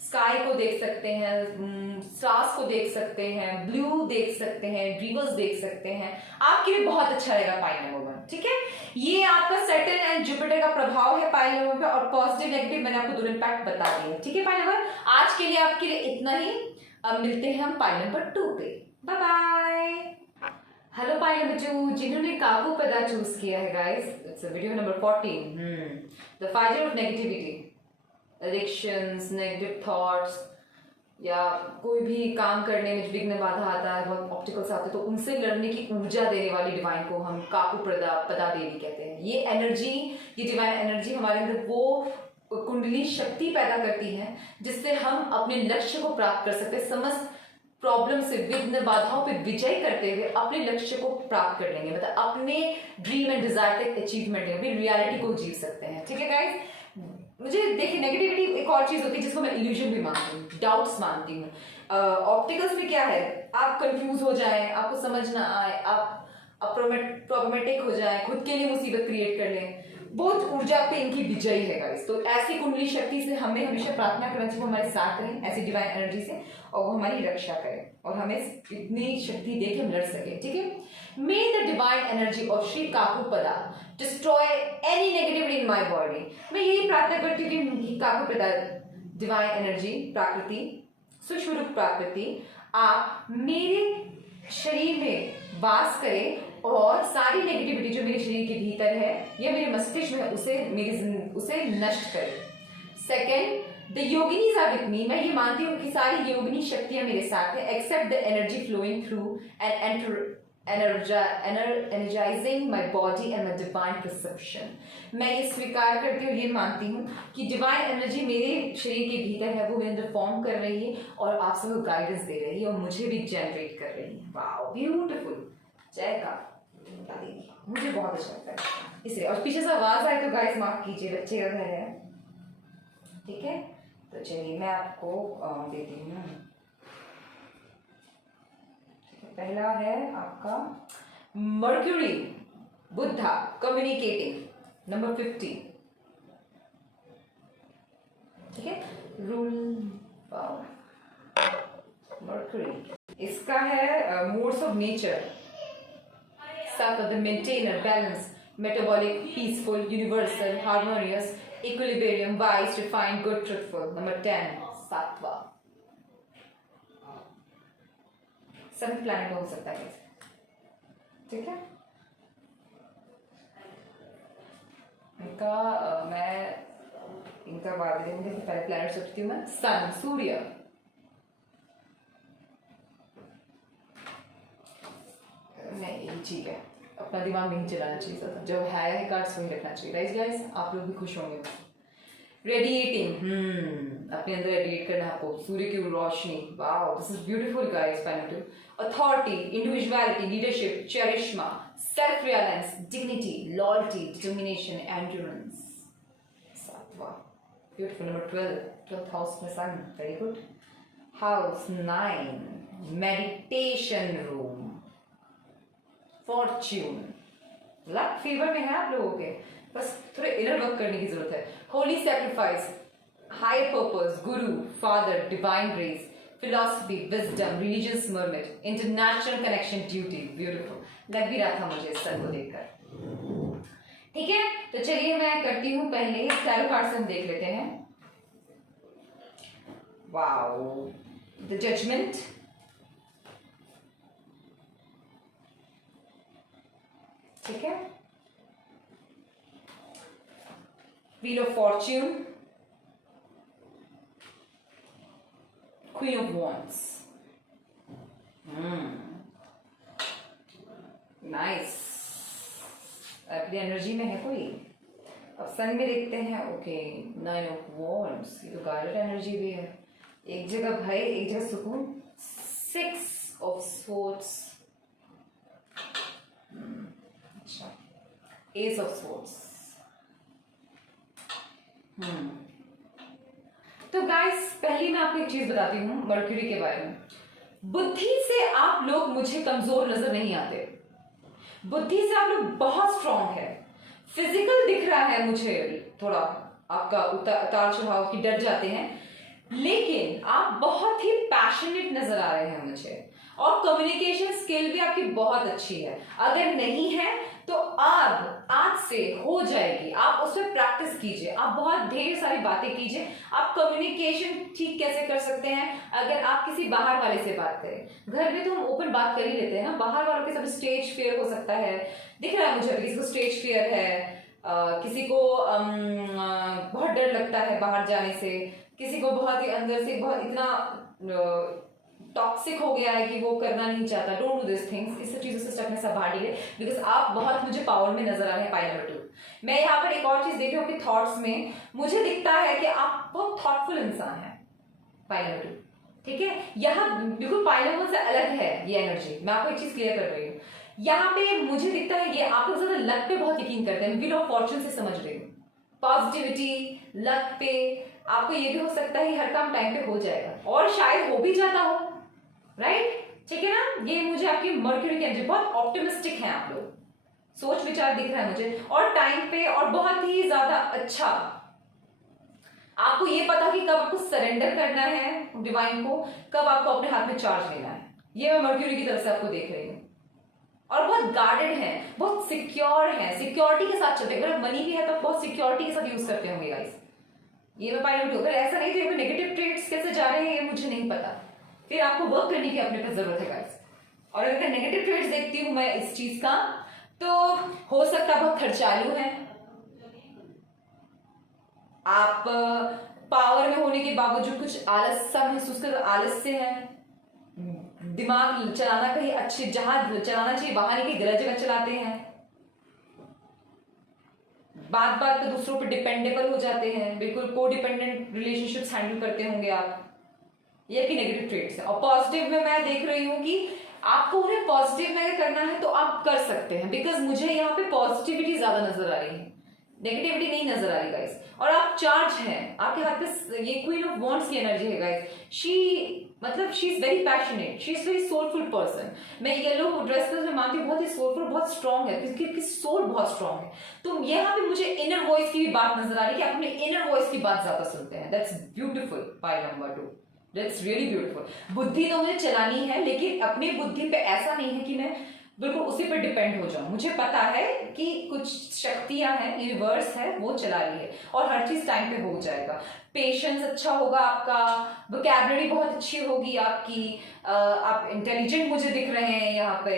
स्काई को देख सकते हैं, स्टार्स को देख सकते हैं, ब्लू देख सकते हैं, रिवर्स देख सकते हैं, आपके लिए बहुत अच्छा रहेगा पाइल नंबर 1। ठीक है, ये आपका सैटर्न एंड जुपिटर का प्रभाव है पाइल नंबर पे, और पॉजिटिव नेगेटिव मैंने आपको दोनों इम्पैक्ट बता दिए। ठीक है पाइल नंबर, आज के लिए आपके लिए इतना ही। अब मिलते हैं हम पाइल नंबर 2 पे। Bye bye. Hello pile number 2, जिन्होंने काकुपदा चूज किया है guys, it's video number 14, the fighter of negativity, addictions, negative thoughts, या कोई भी काम करने में विघ्न बाधा आता है, बहुत ऑब्स्टिकल्स आते हैं, तो उनसे लड़ने की ऊर्जा देने वाली डिवाइन को हम काकुपदा देवी कहते हैं। ये एनर्जी, ये डिवाइन एनर्जी हमारे अंदर वो कुंडली शक्ति पैदा करती है जिससे हम अपने लक्ष्य को प्राप्त कर सकते हैं। समस्त प्रॉब्लम से, विघ्न बाधाओं पे विजय करते हुए अपने लक्ष्य को प्राप्त कर लेंगे, मतलब अपने ड्रीम एंड डिजायर तक अचीवमेंट, अपनी रियलिटी को जी सकते हैं। ठीक है गाइस, मुझे देखिए नेगेटिविटी एक और चीज होती है जिसको मैं इल्यूजन भी मानती हूँ, डाउट्स मानती हूँ। ऑप्टिकल्स में क्या है, आप कंफ्यूज हो जाए, आपको समझ ना आए, आप प्रॉब्लमेटिक हो जाए, खुद के लिए मुसीबत क्रिएट कर लें, बहुत ऊर्जा पे इनकी विजय है गाइस। तो ऐसी कुंडली शक्ति से हमें हमेशा प्रार्थना करना चाहिए वो हमारे साथ रहें, ऐसी डिवाइन एनर्जी से, और वो हमारी रक्षा करें और हमें इतनी शक्ति दे के हम लड़ सके। ठीक है, may the divine energy of Shri Kakupada destroy any negativity in my body. मैं यही प्रार्थना करती हूँ कि काकुपदा डिवाइन एनर्जी, प्राकृति, सूक्ष्म रूप प्राकृति, आप मेरे शरीर में वास करें और सारी नेगेटिविटी जो मेरे शरीर के भीतर है या मेरे मस्तिष्क में उसे नष्ट करें। Second, the yoginis are with me, मैं ये मानती हूँ कि सारी योगिनी शक्तियां मेरे साथ है, accept the energy flowing through and energizing my body and my divine perception। मैं ये स्वीकार करती हूँ, ये मानती हूँ कि डिवाइन एनर्जी मेरे शरीर के भीतर है, वो मेरे अंदर फॉर्म कर रही है और आप सबको गाइडेंस दे रही है और मुझे भी जनरेट कर रही है। वाओ ब्यूटीफुल, जय का देवी, मुझे बहुत अच्छा लगता है इसलिए। और पीछे से आवाज आए तो गाइस माफ कीजिए, बच्चे का घर है। ठीक है, तो चलिए मैं आपको देती हूँ। पहला है आपका मर्क्यूरी, बुद्धा, कम्युनिकेटिंग, नंबर 50। ठीक है, रूल मर्क्यूरी, इसका है मोड्स ऑफ नेचर, साथ of the maintainer, balance, metabolic, peaceful, universal, harmonious, equilibrium, wise, refined, good, truthful, number 10 सातवां। सन प्लैनेट हो सकता है। ठीक है, इनका बाद में पहले प्लैनेट सोचती हूँ मैं, सन, सूर्य, नहीं ठीक है, अपना दिमाग नहीं चलाना चाहिए, जो है कार्ड्स वही रखना चाहिए। राइट गाइस, आप लोग भी खुश होंगे। रेडिएटिंग, अपने अंदर रेडिएट करना आपको सूर्य की रोशनी। Wow, this is beautiful guys. Final authority, individuality, leadership, charisma, self realisation, dignity, loyalty, determination, endurance. सातवां ब्यूटीफुल। नंबर 12th हाउस में sun, very good. House 9, meditation room, fortune, luck favour में है आप लोगों के, बस थोड़े इनर वर्क करने की जरूरत है। Holy sacrifice, higher purpose, guru, father, divine grace, philosophy, wisdom, religious hermit, international connection, duty. Beautiful, लग भी रहा था मुझे इस सन को देखकर। ठीक है, तो चलिए मैं करती हूँ, पहले टैरो कार्ड से हम देख लेते हैं। वाओ, द जजमेंट, ठीक है, Wheel of Fortune, Queen of Wands. Nice, अपनी एनर्जी में है कोई। अब सन में देखते हैं। ओके, 9 of Wands, ये तो गार्डेड एनर्जी भी है। एक जगह भय, एक जगह सुकून। 6 of Swords, अच्छा, Ace of Swords। तो गाइस, पहली मैं आपको एक चीज बताती हूँ मर्क्यूरी के बारे में। बुद्धि से आप लोग मुझे कमजोर नजर नहीं आते, बुद्धि से आप लोग बहुत स्ट्रांग है। फिजिकल दिख रहा है मुझे, थोड़ा आपका उतार चढ़ाव की डर जाते हैं, लेकिन आप बहुत ही पैशनेट नजर आ रहे हैं मुझे, और कम्युनिकेशन स्किल भी आपकी बहुत अच्छी है। अगर नहीं है तो आज से हो जाएगी, आप उसमें प्रैक्टिस कीजिए, आप बहुत ढेर सारी बातें कीजिए। आप कम्युनिकेशन ठीक कैसे कर सकते हैं? अगर आप किसी बाहर वाले से बात करें, घर में तो हम ओपन बात कर ही लेते हैं ना, बाहर वालों के साथ स्टेज फियर हो सकता है, दिख रहा है मुझे किसी को स्टेज फियर है, किसी को बहुत डर लगता है बाहर जाने से, किसी को बहुत ही अंदर से बहुत इतना टॉक्सिक हो गया है कि वो करना नहीं चाहता। डोंट डू दिस थिंग्स, इस सब चीजों से स्टेप में सब बाहर लीजिए, बिकॉज आप बहुत मुझे पावर में नजर आ रहे हैं। पाई नंबर 2 मैं यहाँ पर एक और चीज देख रही हूँ कि थॉट्स में मुझे दिखता है कि आप बहुत थॉटफुल इंसान है। पाई नंबर 2 ठीक है, यहाँ बिल्कुल पाई नंबर से अलग है ये एनर्जी। मैं आपको एक चीज क्लियर कर रही हूँ, यहाँ पे मुझे दिखता है ये आप लोग ज्यादा लक पे बहुत यकीन करते हैं, व्हील ऑफ फॉर्चून से समझ रही हूँ, पॉजिटिविटी, लक पे। आपको ये भी हो सकता है हर काम टाइम पे हो जाएगा, और शायद हो भी जाता हो, राइट? ठीक है ना, ये मुझे आपकी मर्क्यूरी की एनर्जी, बहुत ऑप्टिमिस्टिक हैं आप लोग, सोच विचार दिख रहा है मुझे, और टाइम पे, और बहुत ही ज्यादा अच्छा। आपको ये पता कि कब आपको सरेंडर करना है डिवाइन को, कब आपको अपने हाथ में चार्ज लेना है, ये मैं मर्क्यूरी की तरफ से आपको देख रही हूँ। और बहुत गार्डेड है, बहुत सिक्योर है, सिक्योरिटी के साथ चलते हैं। अगर मनी भी है तो बहुत सिक्योरिटी के साथ यूज करते होंगे गाइस, ये मैं पाई नंबर 2। अगर ऐसा नहीं तो नेगेटिव ट्रेड्स कैसे जा रहे हैं ये मुझे नहीं पता, फिर आपको वर्क करने की अपने पर जरूरत है गाइस। और अगर नेगेटिव ट्रेड्स देखती हूं मैं इस चीज का, तो हो सकता है बहुत खर्चालू है आप, पावर में होने के बावजूद कुछ आलस सा महसूस कर, आलस्य है, दिमाग चलाना कहीं अच्छे जहां चलाना चाहिए वहां नहीं, कहीं गलत जगह चलाते हैं, बात बात पे दूसरों पे डिपेंडेबल हो जाते हैं, बिल्कुल को डिपेंडेंट रिलेशनशिप्स हैंडल करते होंगे आप, ये कि नेगेटिव ट्रेट्स है। और पॉजिटिव में मैं देख रही हूँ कि आपको उन्हें पॉजिटिव में अगर करना है तो आप कर सकते हैं, बिकॉज मुझे यहाँ पे पॉजिटिविटी ज्यादा नजर आ रही है, नेगेटिविटी नहीं नजर आ रही गाइस। और आप चार्ज हैं, आपके हाथ पे ये क्वीन ऑफ वॉन्ड्स की एनर्जी है guys. She is very passionate, she is very soulful person. मैं येलो ड्रेस में मानती हूँ, बहुत ही सोलफुल, बहुत स्ट्रॉन्ग है, क्योंकि सोल बहुत स्ट्रॉन्ग है। तो यहाँ पे मुझे इनर वॉइस की भी बात नजर आ रही है कि आप अपने इनर वॉइस की बात ज्यादा सुनते हैं। That's beautiful pi number 2, that's really beautiful. बुद्धि तो मुझे चलानी है, लेकिन अपनी बुद्धि पे ऐसा नहीं है कि मैं बिल्कुल उसी पर डिपेंड हो जाऊं। मुझे पता है कि कुछ शक्तियां हैं, यूनिवर्स है, वो चला रही है, और हर चीज टाइम पे हो जाएगा। पेशेंस अच्छा होगा आपका, वोकैबुलरी बहुत अच्छी होगी आपकी, आप इंटेलिजेंट मुझे दिख रहे हैं यहाँ पे।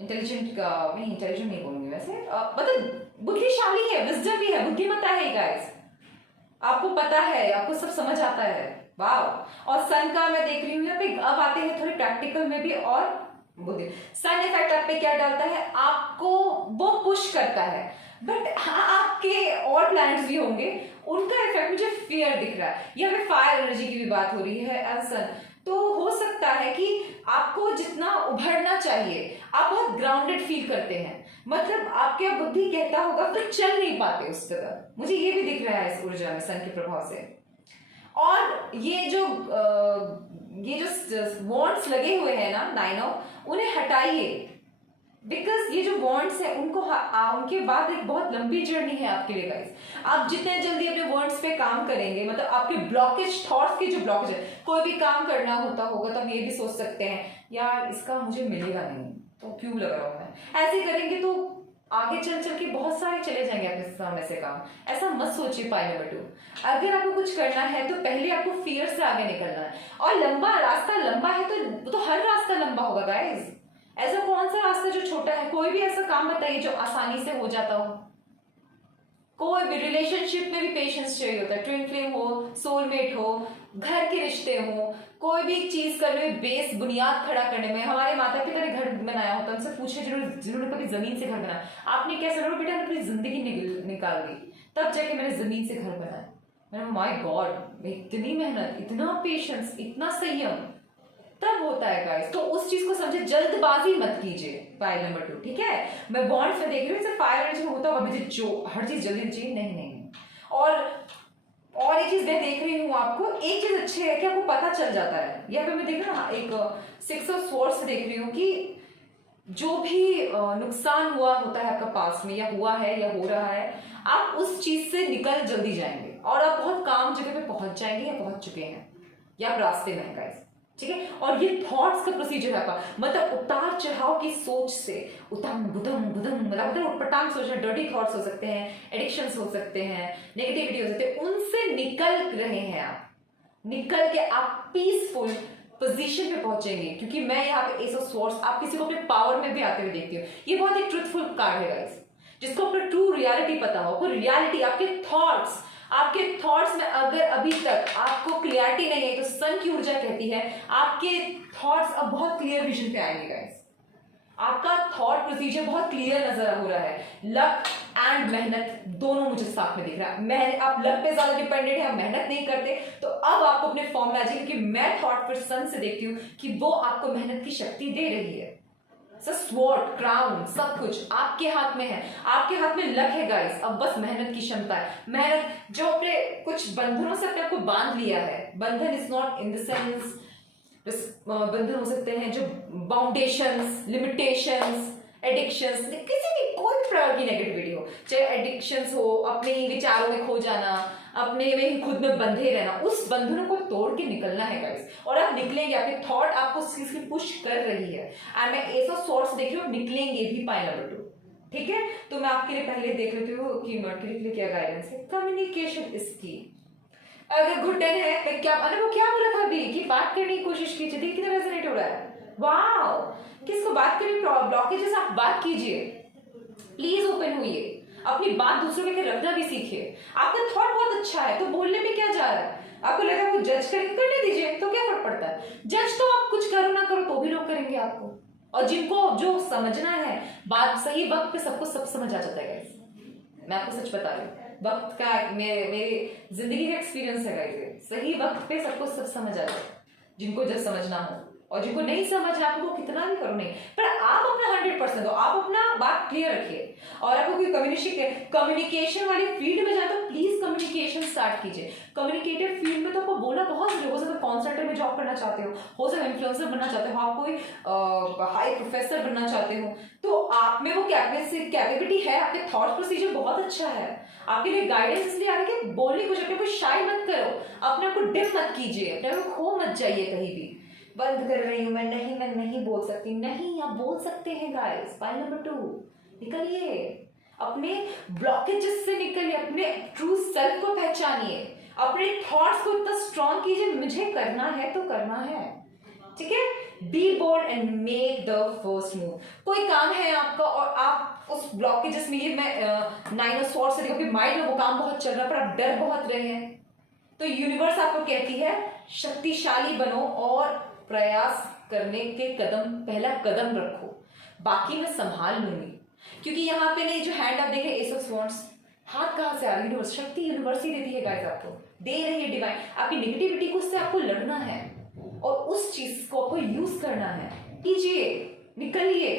इंटेलिजेंट का नहीं, इंटेलिजेंट नहीं बोलूंगी वैसे, मतलब बुद्धिशाली है, विजडम भी है, बुद्धिमत्ता है गाइस। आपको पता है, आपको सब समझ आता है, वाह। और सन का मैं देख रही हूँ यहाँ पे, अब आते हैं थोड़े प्रैक्टिकल में भी, और बुद्धि। सन इफेक्ट आप पे क्या डालता है, आपको वो पुश करता है, बट आपके और प्लैनेट्स भी होंगे, उनका इफेक्ट मुझे फियर दिख रहा है। यहाँ पे फायर एनर्जी की भी बात हो रही है सन, तो हो सकता है कि आपको जितना उभरना चाहिए आप बहुत ग्राउंडेड फील करते हैं, मतलब आपके बुद्धि कहता होगा तो चल नहीं पाते उस तरह, मुझे ये भी दिख रहा है इस ऊर्जा में सन के प्रभाव से। और ये जो वॉन्ड्स लगे हुए हैं ना 9 उन्हें हटाइए, बिकॉज ये जो वॉन्ड्स है उनको उनके बाद एक बहुत लंबी जर्नी है आपके लिए गाइस। आप जितने जल्दी अपने वॉन्ड्स पे काम करेंगे, मतलब आपके ब्लॉकेज, थॉट्स के जो ब्लॉकेज है, कोई भी काम करना होता होगा तो आप ये भी सोच सकते हैं यार इसका मुझे मिलेगा नहीं तो क्यों लग रहा हूं मैं, ऐसे करेंगे तो आगे चल चल के बहुत सारे चले जाएंगे आपके सामने से काम। ऐसा मत सोचिए पाई नंबर 2। अगर आपको कुछ करना है तो पहले आपको फियर से आगे निकलना है, और लंबा रास्ता लंबा है तो हर रास्ता लंबा होगा गाइस। ऐसा कौन सा रास्ता जो छोटा है? कोई भी ऐसा काम बताइए जो आसानी से हो जाता हो। कोई भी रिलेशनशिप में भी पेशेंस चाहिए होता है, ट्विन फ्लेम हो, सोलमेट हो, घर के रिश्ते हो, कोई भी चीज करने में, बेस बुनियाद खड़ा करने में। हमारे माता पिता ने घर बनाया होता है, उनसे पूछे जिन्होंने कभी जमीन से घर बनाया, आपने कैसे? बेटा ने अपनी जिंदगी निकाल दी, तब जाके मैंने जमीन से घर बनाया। मैंने माय गॉड, इतनी मेहनत, इतना पेशेंस, इतना संयम तब होता है गाइस। तो उस चीज को समझे, जल्दबाजी मत कीजिए। फाइल नंबर 2 ठीक है। मैं बॉन्ड्स में देख रही हूँ, फायर एनर्जी में होता होगा मुझे जो हर चीज जल्दी चाहिए, नहीं नहीं। और एक चीज मैं देख रही हूँ, आपको एक चीज अच्छी है कि आपको पता चल जाता है। यहाँ पे मैं देख रही हूँ एक 6 ऑफ स्वॉर्ड्स देख रही हूँ कि जो भी नुकसान हुआ होता है आपका पास्ट में, या हुआ है या हो रहा है, आप उस चीज से निकल जल्दी जाएंगे और आप बहुत काम जगह पे पहुंच जाएंगे या पहुंच चुके हैं या आप रास्ते में हैं गाइस। ठीक है, और ये थॉट्स का प्रोसीजर है आपका, मतलब उतार चढ़ाव की सोच से, उतम बुदम बुदम, मतलब उटपटांग सोचना, डर्टी थॉट्स हो सकते हैं, एडिक्शंस हो सकते हैं, नेगेटिविटी हो सकती है, उनसे निकल रहे हैं आप, निकल के आप पीसफुल पोजीशन पे पहुंचेंगे। क्योंकि मैं यहाँ पे एस ऑफ स्वॉर्ड्स, आप किसी को अपने पावर में भी आते हुए देखती हूँ, ये बहुत एक ट्रुथफुल कार्ड है गाइस, जिसको अपना ट्रू रियलिटी पता हो, आपको रियलिटी, आपके थॉट्स में अगर अभी तक आपको क्लियरिटी नहीं है, तो सन की ऊर्जा कहती है आपके थॉट्स अब बहुत क्लियर विजन पे आएंगे गाइस। आपका थॉट प्रोसीजर बहुत क्लियर नजर हो रहा है। लक एंड मेहनत दोनों मुझे साथ में दिख रहा है। आप लक पे ज्यादा डिपेंडेंट है, आप मेहनत नहीं करते, तो अब आपको अपने फॉर्म में आ जाइए, क्योंकि मैं थॉट पर सन से देखती हूँ कि वो आपको मेहनत की शक्ति दे रही है। स्वॉर्ड, क्राउन, सब कुछ आपके हाथ में है, आपके हाथ में लक है गाइस। अब बस मेहनत की क्षमता है, मेहनत जो अपने कुछ बंधनों से अपने आपको बांध लिया है। बंधन is not in the sense, बंधन हो सकते हैं जो बाउंडेशंस, लिमिटेशंस, एडिक्शंस, किसी भी कोई भी प्रकार की नेगेटिविटी हो, चाहे एडिक्शंस हो, अपने ही विचारों में खो जाना, अपने में ही खुद में बंधे रहना, उस बंधनों को तोड़ के निकलना है गाइस। और आप निकलेंगे, आपके थॉट आपको उस चीज की पुश कर रही है, एंड मैं एस ऑफ स्वॉर्ड्स देख रही हूँ, निकलेंगे भी पाई नंबर 2। ठीक है, तो मैं आपके लिए पहले देख लेती हूँ कि मर्क्यूरी के लिए क्या गाइडेंस है। कम्युनिकेशन इज की। अगर घुटन है तो क्या, अरे वो क्या बोला था अभी कि बात करने की कोशिश कीजिए, देखिए कितना रेजोनेट हो रहा है। वाओ, किसको बात करने ब्लॉकेजेस, आप बात कीजिए, प्लीज ओपन होइए, अपनी बात दूसरों के रखना भी सीखिए। आपका थॉट बहुत अच्छा है, तो बोलने में क्या जा रहा है? आपको लगा वो जज करने दीजिए, तो क्या फर्क पड़ता है? जज तो आप कुछ करो ना करो तो भी लोग करेंगे आपको, और जिनको जो समझना है बात सही वक्त पे सबको सब समझ आ जाता है गाइस। मैं आपको सच बता रही हूँ, वक्त का मेरी जिंदगी का एक्सपीरियंस है गाइस, सही वक्त पे सबको सब समझ आ जाए, जिनको जब समझना हो, और जिनको नहीं समझ आपको कितना भी करो नहीं, पर आप अपना 100% दो, आप अपना बात क्लियर रखिए। और आपको कोई कम्युनिकेशन वाली फील्ड में जाए तो प्लीज कम्युनिकेशन स्टार्ट कीजिए। कम्युनिकेटिव फील्ड में तो आपको बोलना बहुत जरूरी हो सकता है, कॉन्सल्टेंट में जॉब करना चाहते हो सकता है इन्फ्लुएंसर बनना चाहते हो, आप कोई हाई प्रोफेसर बनना चाहते हो, तो आप में वो कैपेबिलिटी है, आपके थॉट प्रोसीजर बहुत अच्छा है, आपके लिए गाइडेंस इसलिए आ रही है कि बोलने कुछ, अपने को शाई मत करो, अपने आप को डिप मत कीजिए, अपने आप को खो मत जाइए कहीं भी। बंद कर रही हूं मैं नहीं बोल सकती, नहीं आप बोल सकते हैं गाइस। पॉइंट नंबर 2, निकलिए, अपने ब्लॉकेजेस से निकलिए, अपने ट्रू सेल्फ को पहचानिए, अपने थॉट्स को इतना स्ट्रॉन्ग कीजिए, मुझे करना है तो करना है। ठीक है, be bold and make the first move. कोई काम है आपका और आप उस ब्लॉकेजेस में, ये मैं 9 ऑफ स्वॉर्ड्स से देखो कि माइंड में वो काम बहुत चल रहा है पर आप डर बहुत रहे हैं, तो यूनिवर्स आपको कहती है शक्तिशाली बनो और प्रयास करने के पहला कदम रखो, बाकी मैं संभाल लूंगी। क्योंकि यहाँ पे नहीं, जो हैंड आप देख रहे हैं एस ऑफ स्वॉर्ड्स, हाथ कहाँ से आ रही है? शक्ति यूनिवर्स ही देती है गाइस, आपको दे रही है डिवाइन। आपकी नेगेटिविटी को उससे आपको लड़ना है और उस चीज को आपको यूज करना है। कीजिए, निकलिए।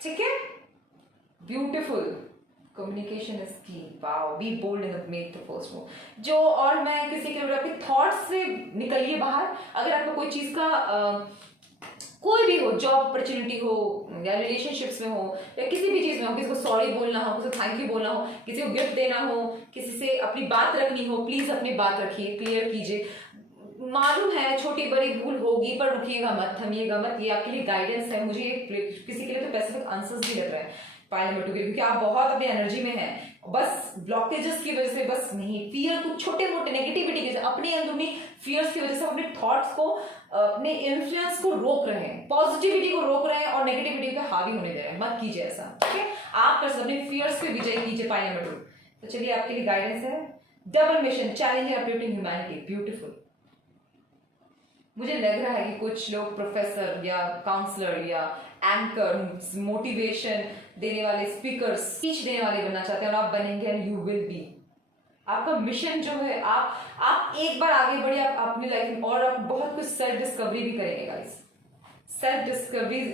ठीक है, beautiful. Communication is key. Wow, be bold and make the first move. जो, और मैं किसी के लिए अपने थॉट्स से निकलिए बाहर। अगर आपको कोई चीज का कोई भी हो, जॉब अपॉर्चुनिटी हो या रिलेशनशिप्स में हो या किसी भी चीज में हो, किसी को सॉरी बोलना हो, किसी को थैंक यू बोलना हो, किसी को गिफ्ट देना हो, किसी से अपनी बात रखनी हो, प्लीज अपनी बात रखिए, क्लियर कीजिए। मालूम है छोटी बड़ी भूल होगी, पर रुकिएगा मत, थमिएगा मत, ये आपके लिए गाइडेंस है। मुझे किसी के लिए तो स्पेसिफिक आंसर्स भी लग रहे हैं पाइल नंबर 2 के, क्योंकि आप बहुत अपनी एनर्जी में हैं, बस ब्लॉकेजेस की वजह से, बस नहीं, फियर, कुछ छोटे मोटे नेगेटिविटी की वजह से, अपने अंदरूनी फियर्स की वजह से अपने थॉट्स को, अपने इन्फ्लुएंस को रोक रहे हैं, पॉजिटिविटी को रोक रहे हैं और नेगेटिविटी को हावी होने दे रहे हैं। मत कीजिए ऐसा। ठीक है, आप कर सकते, अपने फियर्स पे विजय कीजिए। Pile number 2। तो चलिए, आपके लिए गाइडेंस है double mission, challenging uplifting humanity. Beautiful. मुझे लग रहा है कि कुछ लोग प्रोफेसर या काउंसलर या एंकर, मोटिवेशन देने वाले, स्पीकर, स्पीच देने वाले बनना चाहते हैं, और आप बनेंगे, एंड यू विल बी। आपका मिशन जो है, आप एक बार आगे बढ़े आप अपनी लाइफ में, और आप बहुत कुछ सेल्फ डिस्कवरी भी करेंगे गाइस। सेल्फ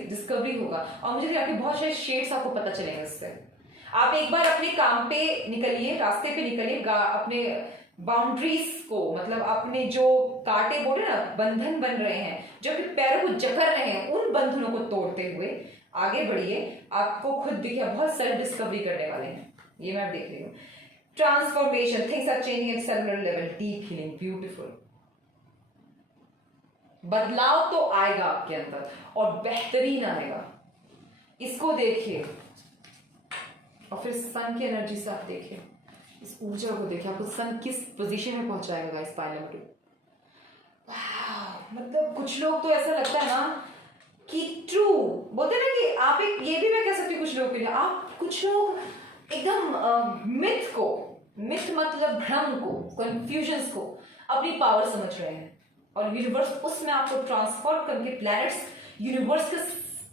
डिस्कवरी होगा, और मुझे आपके बहुत सारे शेड्स आपको पता चलेंगे उससे। आप एक बार अपने काम पे निकलिए, रास्ते पे निकलिए, अपने बाउंड्रीज को, मतलब अपने जो कांटे बोले ना, बंधन बन रहे हैं, जो अपने पैरों को जकड़ रहे हैं, उन बंधनों को तोड़ते हुए आगे बढ़िए, आपको खुद दिखे, बहुत सेल्फ डिस्कवरी करने वाले हैं, ये मैं देख रही हूँ। Transformation, things are changing at cellular level, deep healing, beautiful. बदलाव तो आएगा आपके अंदर और बेहतरीन आएगा, इसको देखिए। और फिर सन की एनर्जी से आप देखिए, इस ऊर्जा को देखिए, आपको सन किस पोजीशन में पहुंचाएगा गाइस पाइल नंबर 2। मतलब कुछ लोग तो ऐसा लगता है ना कि ट्रू बोलते हैं ना कि आप एक, ये भी मैं कह सकती हूँ कुछ लोगों के लिए, आप कुछ लोग एकदम मिथ को, मिथ मतलब भ्रम को, कंफ्यूजन्स को अपनी पावर समझ रहे हैं, और यूनिवर्स उसमें आपको ट्रांसफॉर्म करके प्लैनेट्स, यूनिवर्स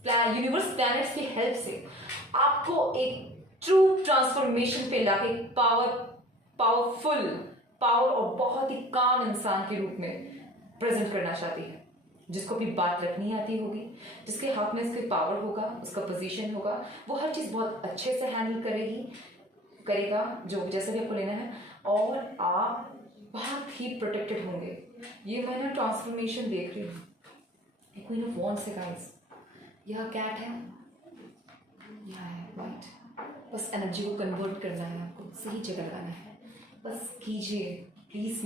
प्लैनेट्स की हेल्प से आपको एक ट्रू ट्रांसफॉर्मेशन पे लाके पावरफुल पावर और बहुत ही काम इंसान के रूप में प्रेजेंट करना चाहती है, जिसको भी बात रखनी आती होगी, जिसके हाथ में इसकी पावर होगा, उसका पोजीशन होगा, वो हर चीज बहुत अच्छे से हैंडल करेगा जो जैसे भी आपको लेना है, और आप बहुत ही प्रोटेक्टेड होंगे। ये मैं ना ट्रांसफॉर्मेशन देख रही हूँ। क्वीन ऑफ वॉन्ड्स है गाइस, यह कैट है, यह है वाइट। बस एनर्जी को कन्वर्ट करना है, आपको सही जगह लगाना है, बस कीजिए प्लीज।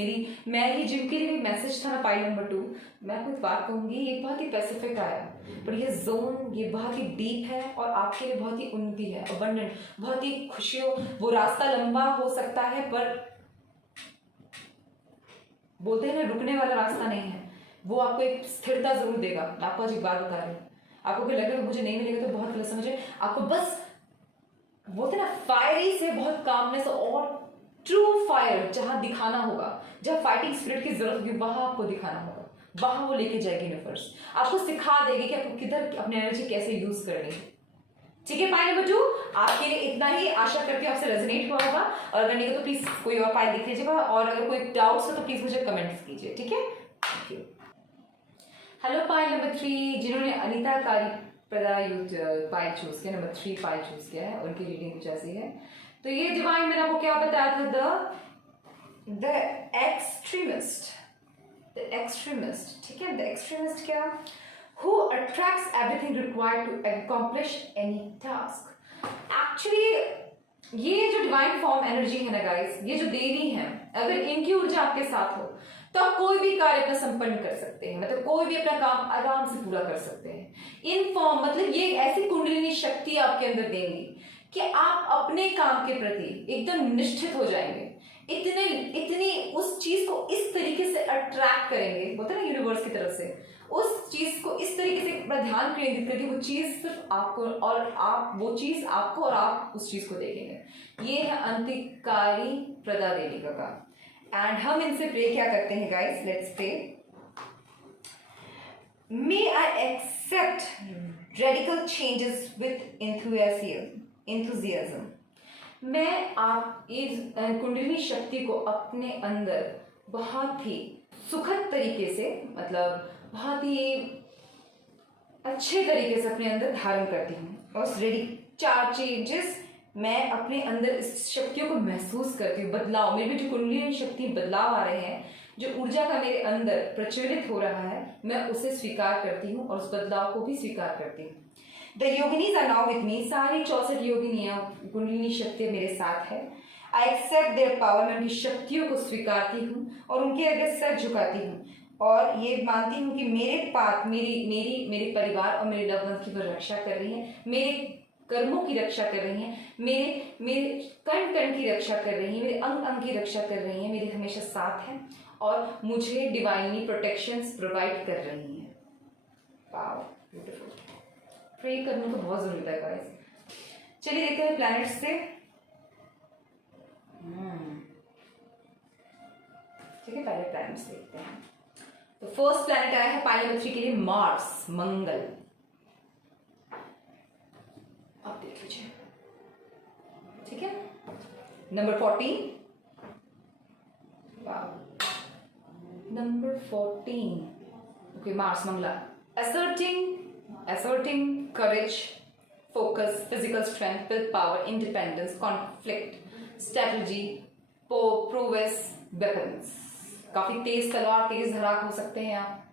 मैं ये जिनके लिए मैसेज था ना पाइल नंबर 2, मैं आपको एक बात कहूंगी, ये बहुत ही पैसिफिक आया, पर ये जोन ये बहुत ही डीप है और आपके लिए बहुत ही उन्नति है, अबंडेंट, बहुत ही खुशियों। वो रास्ता लंबा हो सकता है पर बोलते हैं ना रुकने वाला रास्ता नहीं है, वो आपको एक स्थिरता जरूर देगा। मैं आपको आज एक बात बता रही हूँ, आपको क्या लगेगा मुझे नहीं मिलेगा तो बहुत गलत समझे, आपको बस बोलते ना फायरी से बहुत कामनेस और ट्रू फायर जहां दिखाना होगा, जहां फाइटिंग स्पिरिट की जरूरत होगी वहां आपको दिखाना होगा, वहां वो लेके जाएगी यूनिवर्स, आपको सिखा देगी कि आपको किधर अपनी एनर्जी कैसे यूज करनी है। ठीक है पाइल नंबर 2, आपके लिए इतना ही, आशा करती हूँ आपसे रेजोनेट हुआ होगा, और अगर नहीं तो प्लीज कोई और पाइल लिख लीजिएगा, और अगर कोई डाउट्स हो तो प्लीज मुझे कमेंट्स कीजिए, ठीक है। Thank you. Hello pile number 3, जिन्होंने अनीता कारी पाइल चूज किया, नंबर 3 पाइल चूज किया है, उनकी रीडिंग कुछ ऐसी है। तो ये डिवाइन मैंने आपको क्या बताया था, द एक्सट्रीमिस्ट, ठीक है। द एक्सट्रीमिस्ट क्या, who attracts everything required to accomplish any task। Actually ये जो डिवाइन फॉर्म एनर्जी है ना गाइस, ये जो देवी है, अगर इनकी ऊर्जा आपके साथ हो तो आप कोई भी कार्य अपना संपन्न कर सकते हैं, मतलब कोई भी अपना काम आराम से पूरा कर सकते हैं। इन फॉर्म मतलब ये ऐसी कुंडलिनी शक्ति आपके अंदर देंगी कि आप अपने काम के प्रति एकदम निष्ठित हो जाएंगे, इतनी उस चीज को इस तरीके से अट्रैक्ट करेंगे, बोलते हैं ना यूनिवर्स की तरफ से, उस चीज को इस तरीके से अपना ध्यान केंद्रित करके वो चीज सिर्फ आपको और आप वो चीज आपको और आप उस चीज को देखेंगे। ये है अंतिकारी प्रदा देवी का काम। एंड हम इनसे प्रे क्या करते हैं guys, let's pray. May I accept radical changes with enthusiasm। मैं आप इस कुंडलिनी शक्ति को अपने अंदर बहुत ही सुखद तरीके से, मतलब बहुत ही अच्छे तरीके से अपने अंदर धारण करती हूँ, और रेडिकल चेंजेस मैं अपने अंदर इस शक्तियों को महसूस करती हूँ। बदलाव, मेरे में जो कुंडलिनी शक्ति बदलाव आ रहे हैं, जो ऊर्जा का मेरे अंदर प्रज्वलित हो रहा है, मैं उसे स्वीकार करती हूँ और उस बदलाव को भी स्वीकार करती हूँ। The yoginis are now with me, सारी 64 योगिनियां कुंडलिनी शक्ति मेरे साथ है। आई एक्सेप्ट देयर पावर, मैं उनकी शक्तियों को स्वीकारती हूँ और उनके आगे सर झुकाती हूँ, और ये मानती हूँ कि मेरे पास मेरे परिवार और मेरे लव वंस की वो रक्षा कर रही है, मेरे कर्मों की रक्षा कर रही हैं, मेरे कण कण की रक्षा कर रही हैं, मेरे अंग अंग की रक्षा कर रही हैं, मेरे हमेशा साथ हैं और मुझे डिवाइनली प्रोटेक्शंस प्रोवाइड कर रही हैं। Wow beautiful. प्रे करने को बहुत जरूरत है गाइस। चलिए देखते हैं प्लैनेट्स से। ठीक है, पहले प्लैनेट्स देखते हैं। तो फर्स्ट प्लैनेट आया है पाइल नंबर 3 के लिए, मार्स, मंगल। आप देख लीजिए, ठीक है। Number 14, number 14, okay, Mars Mangala. asserting courage, focus, physical strength, willpower, independence, conflict, strategy, prowess, weapons। काफी तेज तलवार, तेज धड़ाक हो सकते हैं आप,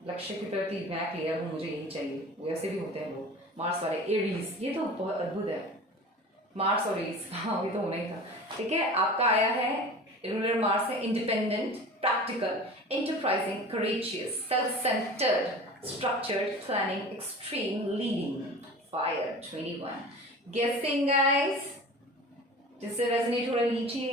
लक्ष्य के प्रति मैं क्लियर हूँ, मुझे यही चाहिए, वैसे भी होते हैं लोग। मार्स वाले एरीज, ये तो बहुत अद्भुत है, मार्स और एरीज, हाँ ये तो होना ही था। ठीक है, आपका आया है रूलर मार्स है independent, practical, enterprising, courageous, self-centered, structured, planning, extreme, leading, fire 21. Guessing guys, जिससे रेजोनेट हो रहा है लीजिए।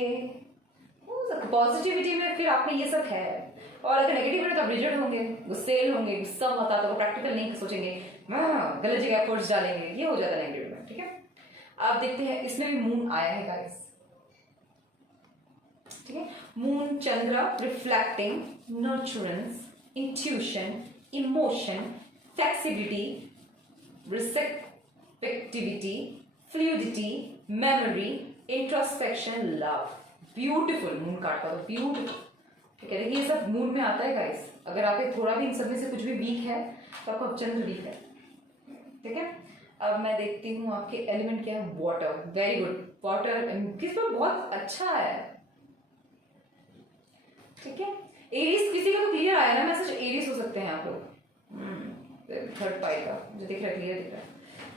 पॉजिटिविटी में फिर आप में ये सब है, और अगर नेगेटिव है तो आप रिजिड होंगे, गुस्सेल होंगे, गुस्सा मत आता, तो प्रैक्टिकल नहीं सोचेंगे, गलत जगह एफर्ट्स डालेंगे, ये हो जाता है नेगेटिव में। ठीक है, आप देखते हैं इसमें भी मून आया है गाइस। ठीक है, मून चंद्र reflecting nurturance, intuition, emotion, flexibility, receptivity, fluidity, memory, introspection, love. Beautiful moon card का, तो ब्यूटीफुल। ठीक है, देखिए ये सब मून में आता है गाइस। अगर आप थोड़ा भी इन सब में से कुछ भी वीक है तो आपका चंद्र वीक है। ठीक है, अब मैं देखती हूँ आपके एलिमेंट क्या है, वाटर। वेरी गुड, वाटर किस पर बहुत अच्छा है। ठीक है, एरीज किसी का तो क्लियर आया ना मैसेज, एरीज हो सकते हैं आप लोग। थर्ड पाई का मुझे दिख रहा है, क्लियर दिख रहा है,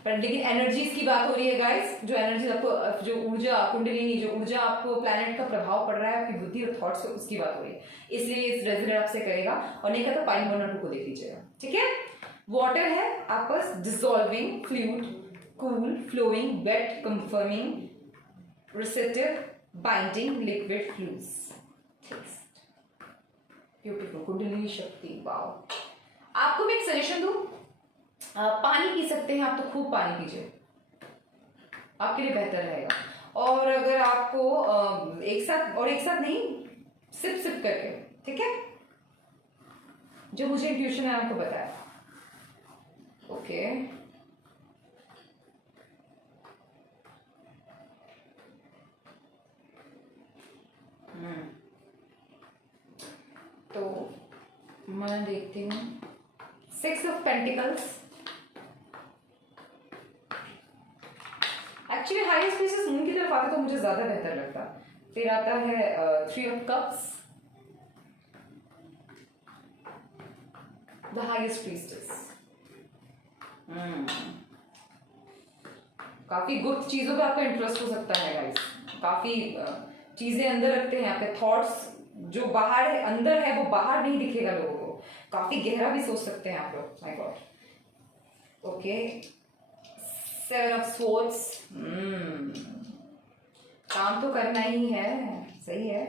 पर लेकिन एनर्जीज की बात हो रही है गाइस। जो एनर्जी आपको, जो ऊर्जा कुंडलिनी, जो ऊर्जा आपको प्लैनेट का प्रभाव पड़ रहा है आपकी बुद्धि और थॉट्स पे, उसकी बात हो रही है, इसलिए इस रेजोनेट आपसे करेगा। और नहीं कहता पाइन 1 और 2 को देख लीजिएगा। ठीक है, वाटर है आपस, dissolving, fluid, cool, flowing, wet, conforming, receptive, binding, liquid, fluids, beautiful, Kundalini Shakti, wow. आपको मैं एक सजेशन दूं, पानी पी सकते हैं आप, तो खूब पानी पीजिए, आपके लिए बेहतर रहेगा। और अगर आपको एक साथ नहीं, सिप सिप करके। ठीक है, जो मुझे इंट्यूशन है आपको बताया। ओके, तो मैं देखती हूँ 6 of pentacles. Actually highest places moon की तरफ आते तो मुझे ज्यादा बेहतर लगता। फिर आता है 3 of cups, the highest priestess. काफी गुप्त चीजों पे आपका इंटरेस्ट हो सकता है गाइस, काफी चीजें अंदर रखते हैं आपके थॉट्स, जो बाहर है अंदर है वो बाहर नहीं दिखेगा लोगों को, काफी गहरा भी सोच सकते हैं आप लोग। My God. Okay, 7 of swords, काम तो करना ही है, सही है।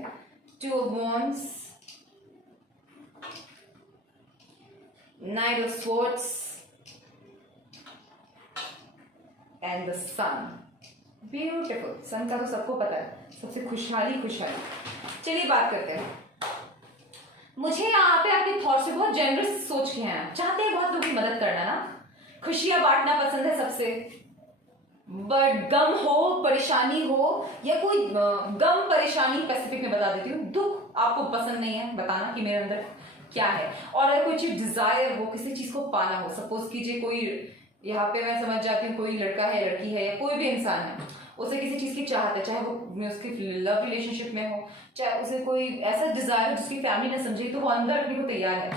2 of wands, knight of swords and the sun. Beautiful, sun का तो सबको पता है, सबसे खुशहाली खुशहाली। चलिए बात करते हैं। मुझे यहाँ पे आपके थॉट्स से बहुत जेनरस सोच के हैं, चाहते हैं बहुत लोगों की मदद करना ना, खुशियां बांटना पसंद है सबसे, बट गम हो, परेशानी हो, या कोई गम परेशानी स्पेसिफिक में बता देती हूँ, दुख आपको पसंद नहीं है बताना कि मेरे अंदर क्या है। और अगर कोई चीज डिजायर हो, किसी चीज को पाना हो, सपोज कीजिए कोई, यहाँ पे मैं समझ जाती हूँ कोई लड़का है, लड़की है, या कोई भी इंसान है, उसे किसी चीज की चाहत है, चाहे वो उसकी लव रिलेशनशिप में हो, चाहे उसे कोई ऐसा डिजायर हो जिसकी फैमिली ने समझे, तो वो अंदर रखने को तैयार है,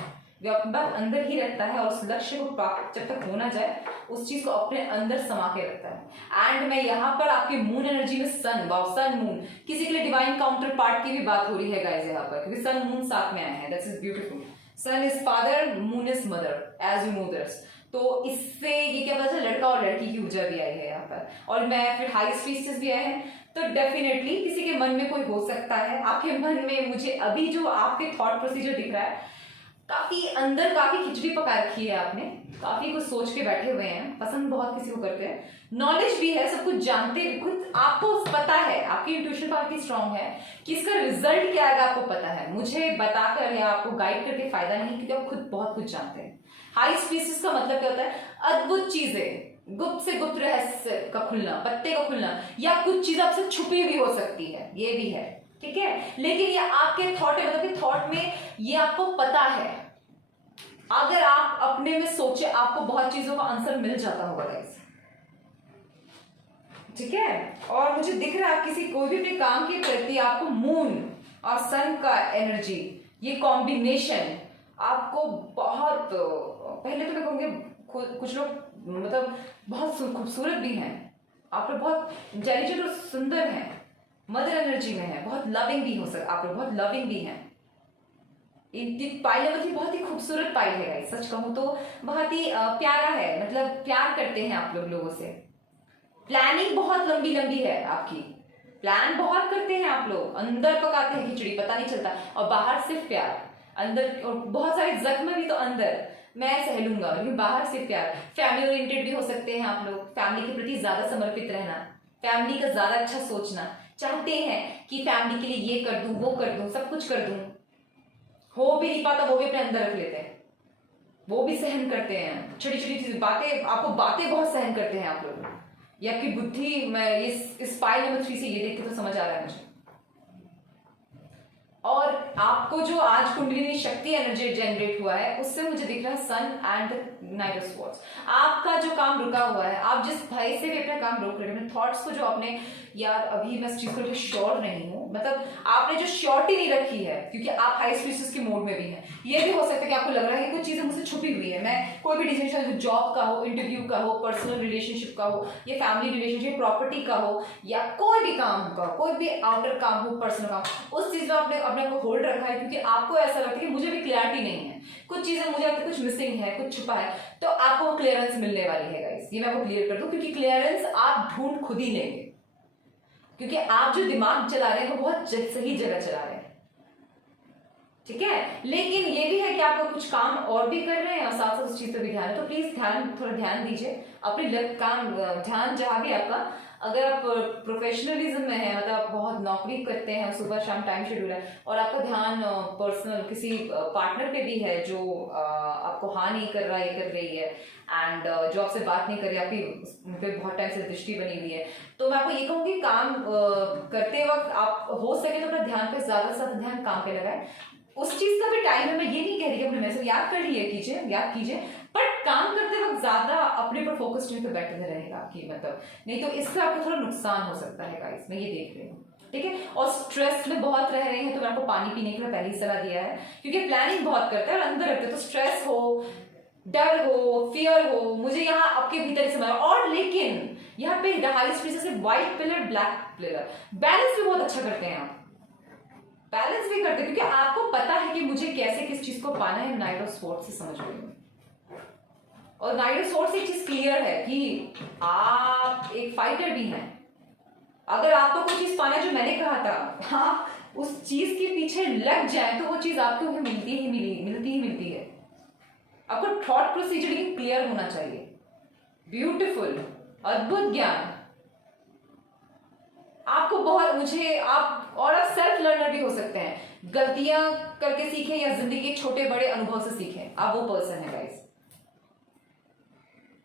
वो अपने पास अंदर ही रहता है, और उस लक्ष्य को प्राप्त जब तक हो ना जाए उस चीज को अपने अंदर समा के रखता है। एंड मैं यहाँ पर आपके मून एनर्जी में सन, वाव, सन मून, किसी के लिए डिवाइन काउंटर पार्ट की भी बात हो रही है गाइस यहाँ पर, क्योंकि सन मून साथ में आए हैं। That's is beautiful. Sun is father, moon is mother, as you know this. तो इससे ये क्या पता चला, लड़का और लड़की की ऊर्जा भी आई है यहाँ पर, और मैं फिर हाई स्पीसीज भी आए हैं, तो डेफिनेटली किसी के मन में कोई हो सकता है, आपके मन में मुझे अभी जो आपके थॉट प्रोसीजर दिख रहा है, काफी अंदर काफी खिचड़ी पका रखी है आपने, काफी कुछ सोच के बैठे हुए हैं, पसंद बहुत किसी को करते हैं, नॉलेज भी है, सब कुछ जानते, खुद आपको पता है, आपकी इंट्यूशन काफी स्ट्रांग है कि इसका रिजल्ट क्या आएगा आपको पता है। मुझे बताकर या आपको गाइड करके फायदा नहीं, क्योंकि आप खुद बहुत कुछ जानते हैं। हाई स्पीसीज का मतलब क्या होता है, अद्भुत चीजें, गुप्त से गुप्त रहस्य का खुलना, पत्ते का खुलना, या कुछ चीज आपसे छुपी भी हो सकती है, ये भी है। ठीक है, लेकिन ये आपके थॉट है, मतलब कि थॉट में ये आपको पता है, अगर आप अपने में सोचे आपको बहुत चीजों का आंसर मिल जाता होगा गाइस। ठीक है, और मुझे दिख रहा है आप किसी कोई भी अपने काम के प्रति आपको मून और सन का एनर्जी, ये कॉम्बिनेशन आपको बहुत पहले तो मैं कहूँगी कुछ लोग मतलब बहुत खूबसूरत भी हैं, आप लोग बहुत इंटेलिजेंट और सुंदर हैं, मदर एनर्जी में है, बहुत लविंग भी हो सकता, आप लोग बहुत लविंग भी हैं। पाइल नंबर 3 बहुत ही खूबसूरत पाइल है गाइस, सच कहूँ तो बहुत ही प्यारा है, मतलब प्यार करते हैं आप लोग लोगों से। प्लानिंग बहुत लंबी लंबी है आपकी, प्लान बहुत करते हैं आप लोग, अंदर पकाते हैं खिचड़ी पता नहीं चलता, और बाहर सिर्फ प्यार, अंदर और बहुत सारे जख्म भी तो अंदर मैं सह लूंगा, लेकिन बाहर से प्यार। फैमिली ओरिएंटेड भी हो सकते हैं आप लोग, फैमिली के प्रति ज्यादा समर्पित रहना, फैमिली का ज्यादा अच्छा सोचना, चाहते हैं कि फैमिली के लिए ये कर दूं वो कर दूं सब कुछ कर दूं, हो भी नहीं पाता वो भी अपने अंदर रख लेते हैं, वो भी सहन करते हैं छोटी छोटी चीज बातें, आपको बातें बहुत सहन करते हैं आप लोग, ये आपकी बुद्धि, मैं इस पाइल नंबर 3 से ये देख के तो समझ आ रहा है मुझे। और आपको जो आज कुंडलिनी शक्ति एनर्जी जनरेट हुआ है उससे मुझे दिख रहा है सन एंड नाइट ऑफ स्वॉर्ड्स। आपका जो काम रुका हुआ है, आप जिस भय से भी अपना काम रोक रहे हैं, थॉट्स को जो आपने, यार अभी मैं इस चीज को लेकर श्योर नहीं हूँ, मतलब आपने जो श्योरिटी नहीं रखी है क्योंकि आप हाई स्पीसीज के मोड में भी हैं, ये भी हो सकता है कि आपको लग रहा है कि कुछ चीजें मुझसे छुपी हुई है, मैं कोई भी डिसीजन जॉब का हो, इंटरव्यू का हो, पर्सनल रिलेशनशिप का हो, या फैमिली रिलेशनशिप, प्रॉपर्टी का हो, या कोई भी काम का, कोई भी आउटर काम हो, पर्सनल काम, उस चीज में आपने अपने को होल्ड रखा है क्योंकि आपको ऐसा लगता है कि मुझे भी क्लैरिटी नहीं है, कुछ चीजें मुझे लगता है कुछ मिसिंग है, कुछ छुपा है, तो आपको क्लियरेंस मिलने वाली है गाइस, ये मैं आपको क्लियर कर दूं, क्योंकि क्लियरेंस आप ढूंढ खुद ही लेंगे, क्योंकि आप जो दिमाग चला रहे हैं वो बहुत सही जगह चला रहे हैं, ठीक है। लेकिन ये भी है कि आप कुछ काम और भी कर रहे हैं और साथ साथ उस चीज पर भी ध्यान है, तो प्लीज थोड़ा ध्यान दीजिए अपने काम, ध्यान जहां भी आपका, अगर आप प्रोफेशनलिज्म में है, मतलब आप बहुत नौकरी करते हैं, सुबह शाम टाइम शेड्यूल है, और आपका ध्यान पर्सनल किसी पार्टनर पे भी है जो आपको हाँ नहीं कर रहा है, कर रही है, एंड जो आपसे बात नहीं कर रही, आपकी उन पे बहुत टाइम से दृष्टि बनी हुई है, तो मैं आपको ये कहूँगी काम करते वक्त आप हो सके तो अपना ध्यान पे ज्यादा से ज्यादा ध्यान काम पे लगाए, उस चीज का भी टाइम है, मैं ये नहीं कह रही कि अपने मैसेज याद कर लिए कीजिए, याद कीजिए, बट काम करते वक्त ज्यादा अपने पर फोकस करने पे बेटर रहेगा कि मतलब, नहीं तो इससे आपको थोड़ा नुकसान हो सकता है गाइस, मैं ये देख रही हूँ, ठीक है। और स्ट्रेस में बहुत रह रहे हैं तो मैं आपको पानी पीने के लिए पहले ही सलाह दिया है, क्योंकि प्लानिंग बहुत करते हैं और अंदर रखते हैं, तो स्ट्रेस हो, डर हो, फियर हो, मुझे यहाँ आपके भीतर समझ, और लेकिन यहाँ पे हाई स्पीसीज से white pillar, black pillar, balance भी बहुत अच्छा करते हैं आप, बैलेंस भी करते हैं, क्योंकि आपको पता है कि मुझे कैसे किस चीज को पाना है, नाइट ऑफ स्वॉर्ड्स से समझ रही हूँ, और नाइट ऑफ स्वॉर्ड्स से एक चीज क्लियर है कि आप एक फाइटर भी हैं, अगर आपको कोई चीज पाना है जो मैंने कहा था, आप उस चीज के पीछे लग जाए तो वो चीज आपको मिलती ही मिलती है, आपको थॉट प्रोसीजर क्लियर होना चाहिए, ब्यूटीफुल, अद्भुत ज्ञान आपको बहुत, मुझे आप, और आप सेल्फ लर्नर भी हो सकते हैं, गलतियां करके सीखें या जिंदगी के छोटे बड़े अनुभव से सीखें, आप वो पर्सन है गाइस।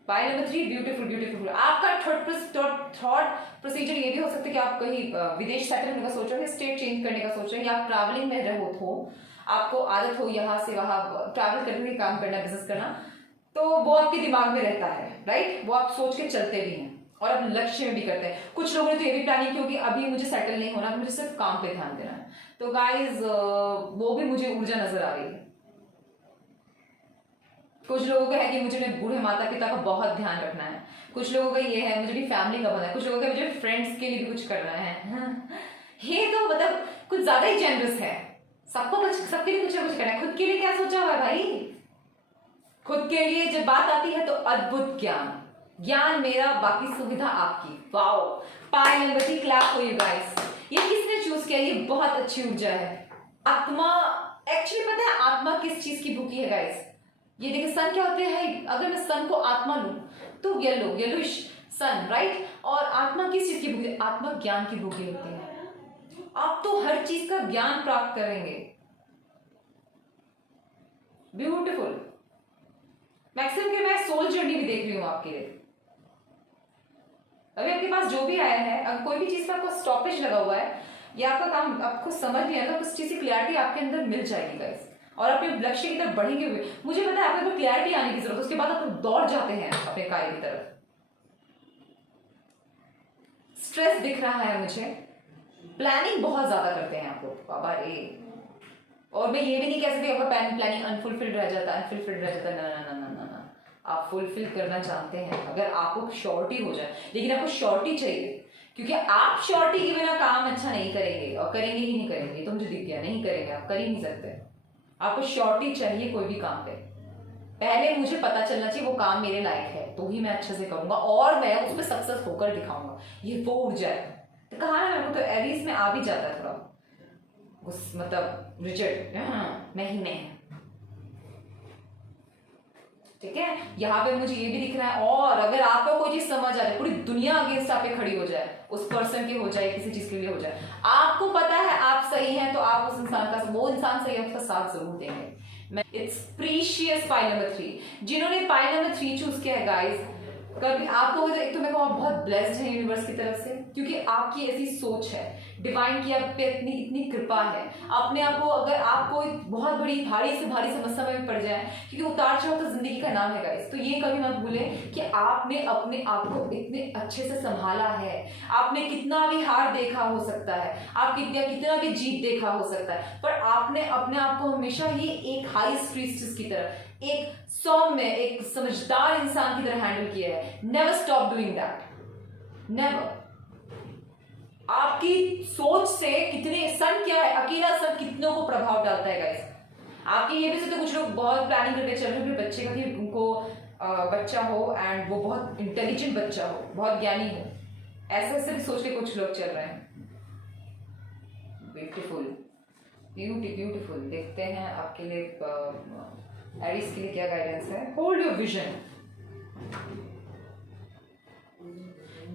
पाइल नंबर 3 ब्यूटीफुल, आपका थॉट प्रोसीजर ये भी हो सकता है कि आप कहीं विदेश सेटल होने का सोच रहे हैं, स्टेट चेंज करने का सोच रहे हैं, या आप ट्रैवलिंग में रहो हो, आपको आदत हो यहाँ से वहां ट्रैवल करके भी काम करना, बिजनेस करना, तो वो आपके दिमाग में रहता है, राइट, वो आप सोच के चलते भी हैं और आप लक्ष्य में भी करते हैं। कुछ लोगों ने तो ये भी प्लानिंग की होगी अभी मुझे सेटल नहीं होना, मुझे सिर्फ काम पे ध्यान देना है, तो गाइज वो भी मुझे ऊर्जा नजर आ रही है। कुछ लोगों का है कि मुझे अपने बूढ़े माता पिता का बहुत ध्यान रखना है, कुछ लोगों का ये है मुझे भी फैमिली का बना है, कुछ लोगों का मुझे फ्रेंड्स के लिए भी कुछ करना है। ये तो मतलब कुछ ज्यादा ही जेनरस है, सबके लिए कुछ ना कुछ करना है, खुद के लिए क्या सोचा हुआ है भाई, खुद के लिए जब बात आती है तो अद्भुत ज्ञान मेरा, बाकी सुविधा आपकी। Wow, pile number 3 clap for you guys, ये किसने चूज किया, ये बहुत अच्छी ऊर्जा है। आत्मा, एक्चुअली पता है आत्मा किस चीज की भूखी है गाइस, ये देखिए सन क्या होते हैं, अगर मैं सन को आत्मा लूं तो येलोइश सन, राइट, और आत्मा किस चीज की भूखी, आत्मा ज्ञान की भूखी होती है, आप तो हर चीज का ज्ञान प्राप्त करेंगे, ब्यूटीफुल। मैक्सिमम के मैं सोल जर्नी भी देख रही हूं आपके लिए, अभी आपके पास जो भी आया है, अगर कोई भी चीज पर आपको स्टॉपेज लगा हुआ है या आपका काम आपको समझ नहीं आता, उस चीज की क्लैरिटी आपके अंदर मिल जाएगी गाइस, और अपने लक्ष्य की तरफ बढ़ेंगे हुए, मुझे पता है आपको क्लैरिटी आने की जरूरत है, उसके बाद आप दौड़ जाते हैं अपने कार्य की तरफ। स्ट्रेस दिख रहा है मुझे, प्लानिंग बहुत ज्यादा करते हैं आप लोग, बाबा रे, और मैं ये भी नहीं कह सकती आपका प्लानिंग अनफुलफिल्ड रह जाता, ना ना ना ना ना ना, आप फुलफिल करना चाहते हैं अगर आपको श्योरिटी हो जाए, लेकिन आपको श्योरिटी चाहिए, क्योंकि आप श्योरिटी के बिना काम अच्छा नहीं करेंगे, और करेंगे ही नहीं करेंगे, तो मुझे दिख गया, नहीं करेंगे, आप कर ही नहीं सकते। आपको श्योरिटी चाहिए कोई भी काम पे, पहले मुझे पता चलना चाहिए वो काम मेरे लायक है, तो ही मैं अच्छे से करूंगा और मैं उसमें सक्सेस होकर दिखाऊंगा, ये वो ऊर्जा है। तो कहा ना मेरे को, तो एरीज में आ भी जाता है थोड़ा उस मतलब रिजल्ट, मैं ही नहीं, ठीक है। यहाँ पे मुझे ये भी दिख रहा है, और अगर आपको कोई चीज समझ आ जाए, पूरी दुनिया अगेंस्ट आप पे खड़ी हो जाए, उस पर्सन की हो जाए, किसी चीज के लिए हो जाए, आपको पता है आप सही हैं, तो आप उस इंसान का, वो इंसान सही है, उसका साथ जरूर देंगे। इट्स प्रीशियस पाइल नंबर 3, जिन्होंने पाइल नंबर 3 चूज किया है गाइस, कभी आपको एक तो मैं कहूँ बहुत ब्लेस्ड है यूनिवर्स की तरफ से, क्योंकि आपकी ऐसी सोच है, डिवाइन की आप पे इतनी कृपा है। अपने आप को, अगर आपको बहुत बड़ी भारी से भारी समस्या में पड़ जाए, क्योंकि उतार चढ़ाव तो जिंदगी का नाम है गाइस, तो ये कभी मत भूलें कि आपने अपने आप को इतने अच्छे से संभाला है। आपने कितना भी हार देखा हो सकता है, आप कितना भी जीत देखा हो सकता है, पर आपने अपने आप को हमेशा ही एक हाई प्रीस्टेस की तरह, एक सौम्य, एक समझदार इंसान की तरह हैंडल किया है। Never stop doing that, never. आपकी सोच से कितने सन, क्या है अकेला सन कितनों को प्रभाव डालता है गाइस। आपकी ये भी से तो कुछ लोग बहुत प्लानिंग करके चल रहे हैं बच्चे का, कि उनको बच्चा हो एंड वो बहुत इंटेलिजेंट बच्चा हो, बहुत ज्ञानी हो, ऐसे ऐसे भी सोच के कुछ लोग चल रहे हैं। Beautiful, beautiful. देखते हैं आपके लिए एरीज के लिए क्या गाइडेंस है। होल्ड योर विजन,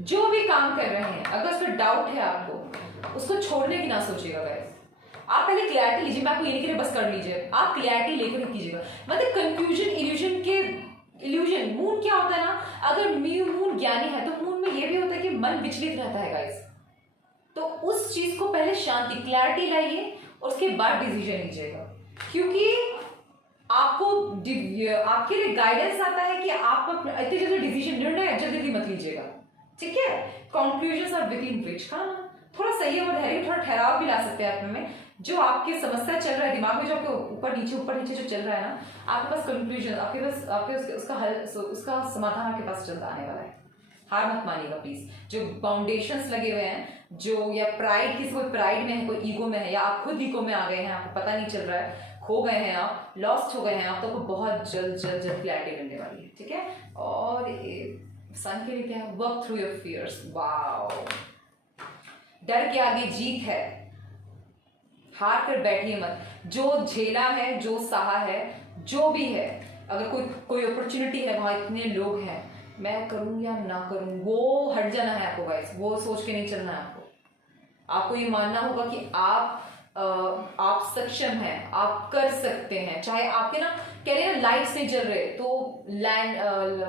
जो भी काम कर रहे हैं अगर उस पर डाउट है आपको, उसको छोड़ने की ना सोचिएगा गाइस। आप पहले क्लैरिटी लीजिए, मैं आपको ये नहीं कह रही बस कर लीजिए, आप क्लैरिटी लेकर कीजिएगा। मतलब कंफ्यूजन, इल्यूजन के इल्यूजन, मून क्या होता है ना, अगर मून ज्ञानी है तो मून में ये भी होता है कि मन विचलित रहता है गाइस, तो उस चीज को पहले शांति, क्लैरिटी लाइए और उसके बाद डिसीजन लीजिएगा, क्योंकि आपको आपके लिए गाइडेंस आता है कि आप इतने जल्दी डिसीजन, निर्णय जल्दी मत लीजिएगा, ठीक है। Conclusions are within reach का थोड़ा सही और धैर्य, थोड़ा ठहराव भी ला सकते हैं अपने में। जो आपकी समस्या चल रहा है दिमाग में, जो आपके ऊपर नीचे जो चल रहा है ना, आपके पास कंक्लूजन, आपके पास आपके उसका हल, उसका समाधान आपके पास जल्द आने वाला है। हार मत मानिएगा प्लीज। जो फाउंडेशंस लगे हुए हैं, जो या प्राइड, किसी कोई प्राइड में है, कोई ईगो में है, या आप खुद ईगो में आ गए हैं, आपको पता नहीं चल रहा है, खो गए हैं आप, लॉस्ट हो गए हैं आप, तो बहुत जल्द क्लैरिटी मिलने वाली है, ठीक है। और सन के लिए क्या है, work through your fears. Wow, डर के आगे जीत है, हार कर बैठिए मत। जो झेला है, जो सहा है, जो भी है, अगर कोई अपॉर्चुनिटी है, वहां इतने लोग हैं, मैं करूं या ना करूं, वो हट जाना है आपको गाइस, वो सोच के नहीं चलना है आपको ये मानना होगा कि आप सक्षम हैं, आप कर सकते हैं। चाहे आपके ना कह रहे हैं लाइट से जल रहे, तो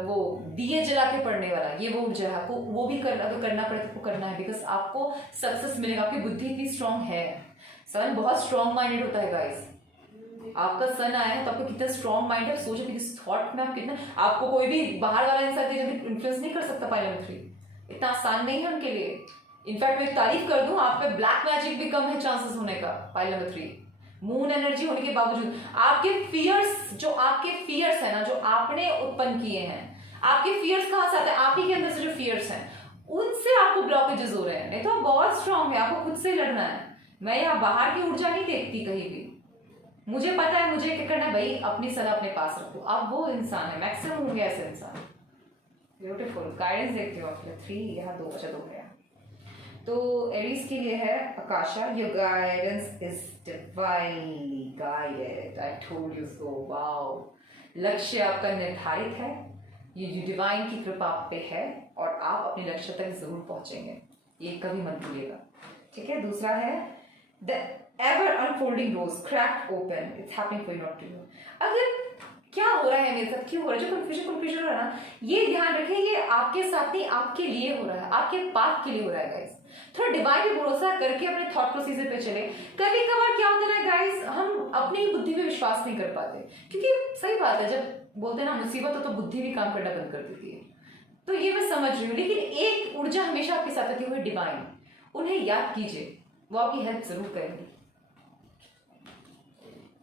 वो दिए जला के पड़ने वाला, ये वो ऊर्जा है आपको, वो भी अगर करना पड़े तो करना है, बिकॉज आपको सक्सेस मिलेगा। आपकी बुद्धि इतनी स्ट्रांग है, सन बहुत स्ट्रांग माइंडेड होता है गाइस। आपका सन आया है तो आपको कितना स्ट्रांग माइंड है, सोचो कि इस थॉट में आप कितना, आपको कोई भी बाहर वाला इंसान जल्दी इन्फ्लुएंस नहीं कर सकता। पाइल नंबर 3 इतना आसान नहीं है उनके लिए। इनफैक्ट मैं तारीफ कर दूं, आप पे ब्लैक मैजिक भी कम है चांसेस होने का। पाइल नंबर 3 मून एनर्जी होने के बावजूद आपके फियर्स है ना, जो आपने उत्पन्न किए हैं, आपके फियर्स कहां से आते हैं, आप ही के अंदर से जो फियर्स हैं, उनसे आपको ब्लॉकेजेस हो रहे हैं। नहीं तो आप बहुत स्ट्रांग है, आपको खुद से लड़ना है। मैं यहाँ बाहर की ऊर्जा नहीं देखती कहीं भी, मुझे पता है मुझे क्या करना है भाई, अपनी सलाह अपने पास रखो। आप वो इंसान है, मैक्सिमम होंगे ऐसे इंसान। ब्यूटीफुल गाइडेंस देखती हूँ आपके 3, यहाँ 2 बचा 2 गया। तो एरीज के लिए है Akasha, your guidance is divinely guided, I told you so. Wow, लक्ष्य आपका निर्धारित है, ये डिवाइन की कृपा आप पे है, और आप अपने लक्ष्य तक जरूर पहुंचेंगे, ये कभी मत भूलिएगा, ठीक है। दूसरा है the ever unfolding doors cracked open, it's happening for you not to know. अगर क्या हो रहा है मेरे साथ, क्यों हो रहा है, जो कंफ्यूजन हो रहा है ना, ये ध्यान रखिए, ये आपके साथ नहीं, आपके लिए हो रहा है, आपके पाथ के लिए हो रहा है गाइस। थोड़ा डिवाइन पे भरोसा करके अपने थॉट प्रोसीजर पे चले। कभी कभार क्या होता है गाइस, हम अपनी बुद्धि पे विश्वास नहीं कर पाते, क्योंकि सही बात है, जब बोलते हैं ना मुसीबत हो तो बुद्धि भी काम करना बंद कर देती है। तो ये मैं समझ रही हूँ, लेकिन एक ऊर्जा हमेशा आपके साथ रहती है, डिवाइन। उन्हें याद कीजिए, वो आपकी हेल्प जरूर करेंगे।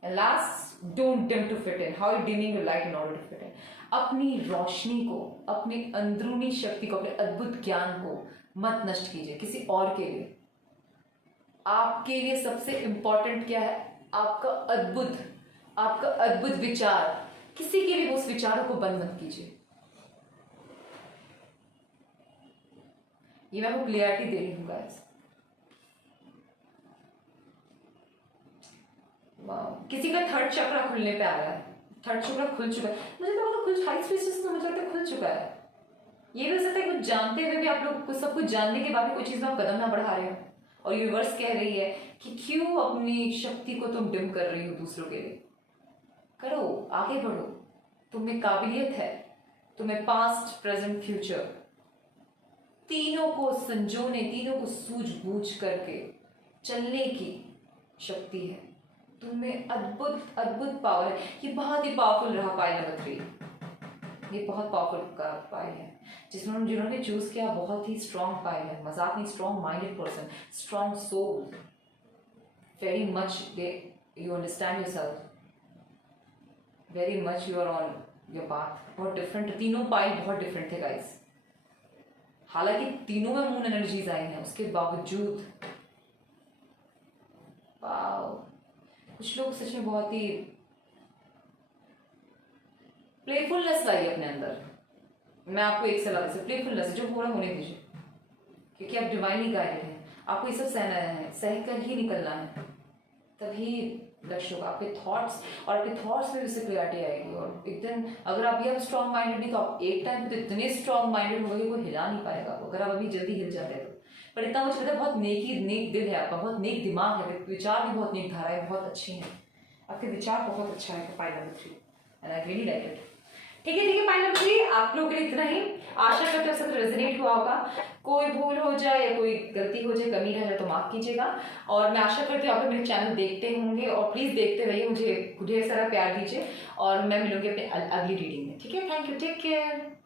Last, don't dim to fit in. How you dimming your light in order to fit in. अपनी रोशनी को, अपनी अंदरूनी शक्ति को, अपने अद्भुत ज्ञान को मत नष्ट कीजिए किसी और के लिए. आपके लिए सबसे इंपॉर्टेंट क्या है? आपका अद्भुत विचार. किसी के लिए उस विचारों को बंद मत कीजिए. ये मैं आपको क्लियरिटी दे रही हूँ गाइस. किसी का थर्ड चक्र खुलने पे आ रहा है. थर्ड चक्र खुल चुका है. मुझे तो कुछ हाई स्पेसेस में मुझे लगता है खुल चुका है. ये भी हो सकता है कुछ जानते हुए भी आप लोग कुछ सब कुछ जानने के बाद भी कोई चीज में आप कदम ना बढ़ा रहे हो, और यूनिवर्स कह रही है कि क्यों अपनी शक्ति को तुम डिम कर रही हो दूसरों के लिए. करो, आगे बढ़ो. तुम्हें काबिलियत है. तुम्हें पास्ट, प्रेजेंट, फ्यूचर तीनों को संजोने, तीनों को सूझबूझ करके चलने की शक्ति है. तुम्हें अद्भुत अद्भुत पावर है. ये बहुत ही पावरफुल रहा पाइल नंबर 3. ये बहुत पावरफुल पाइल है. जिन्होंने चूज किया बहुत ही स्ट्रॉन्ग पाइल है. मजाक नहीं, strong minded person, strong soul. Very much you understand yourself. Very much you are on your path. बहुत डिफरेंट. तीनों पाइल बहुत डिफरेंट थे गाइस. हालांकि तीनों में मून एनर्जीज आई हैं, उसके बावजूद कुछ लोग सच में बहुत ही प्लेफुलनेस लाई अपने अंदर. मैं आपको एक सलाह दे, प्लेफुलनेस जो पूरा होने दीजिए, क्योंकि आप डिवाइनली गाइडेड हैं. आपको ये सब सहना है, सह कर ही निकलना है. तभी लक्ष्य होगा. आपके थॉट्स और आपके थॉट्स में उससे क्लियरिटी आएगी. और एक दिन अगर आप भी स्ट्रॉन्ग माइंडेड नहीं, तो आप एक टाइम पे तो इतने स्ट्रॉन्ग माइंडेड होगा कि कोई हिला नहीं पाएगा. अगर आप अभी जल्दी हिल जाते हैं तो. पर इतना मुझे पता है, बहुत नेक दिल है आपका, बहुत नेक दिमाग है, विचार भी बहुत नेक धाराएं बहुत अच्छी हैं. आपके विचार बहुत अच्छा है. Pile number 3 and I really like it. ठीक है, पाइल नंबर 3 आप लोगों के लिए इतना ही. आशा करते हैं सब रेजोनेट हुआ होगा. कोई भूल हो जाए या कोई गलती हो जाए, कमी रह जाए तो माफ कीजिएगा. और मैं आशा करती हूँ आप लोग मेरे चैनल देखते होंगे, और प्लीज देखते रहिए. मुझे ढेर सारा प्यार दीजिए, और मैं मिलूंगी अपने अगली रीडिंग में. ठीक है, थैंक यू, टेक केयर.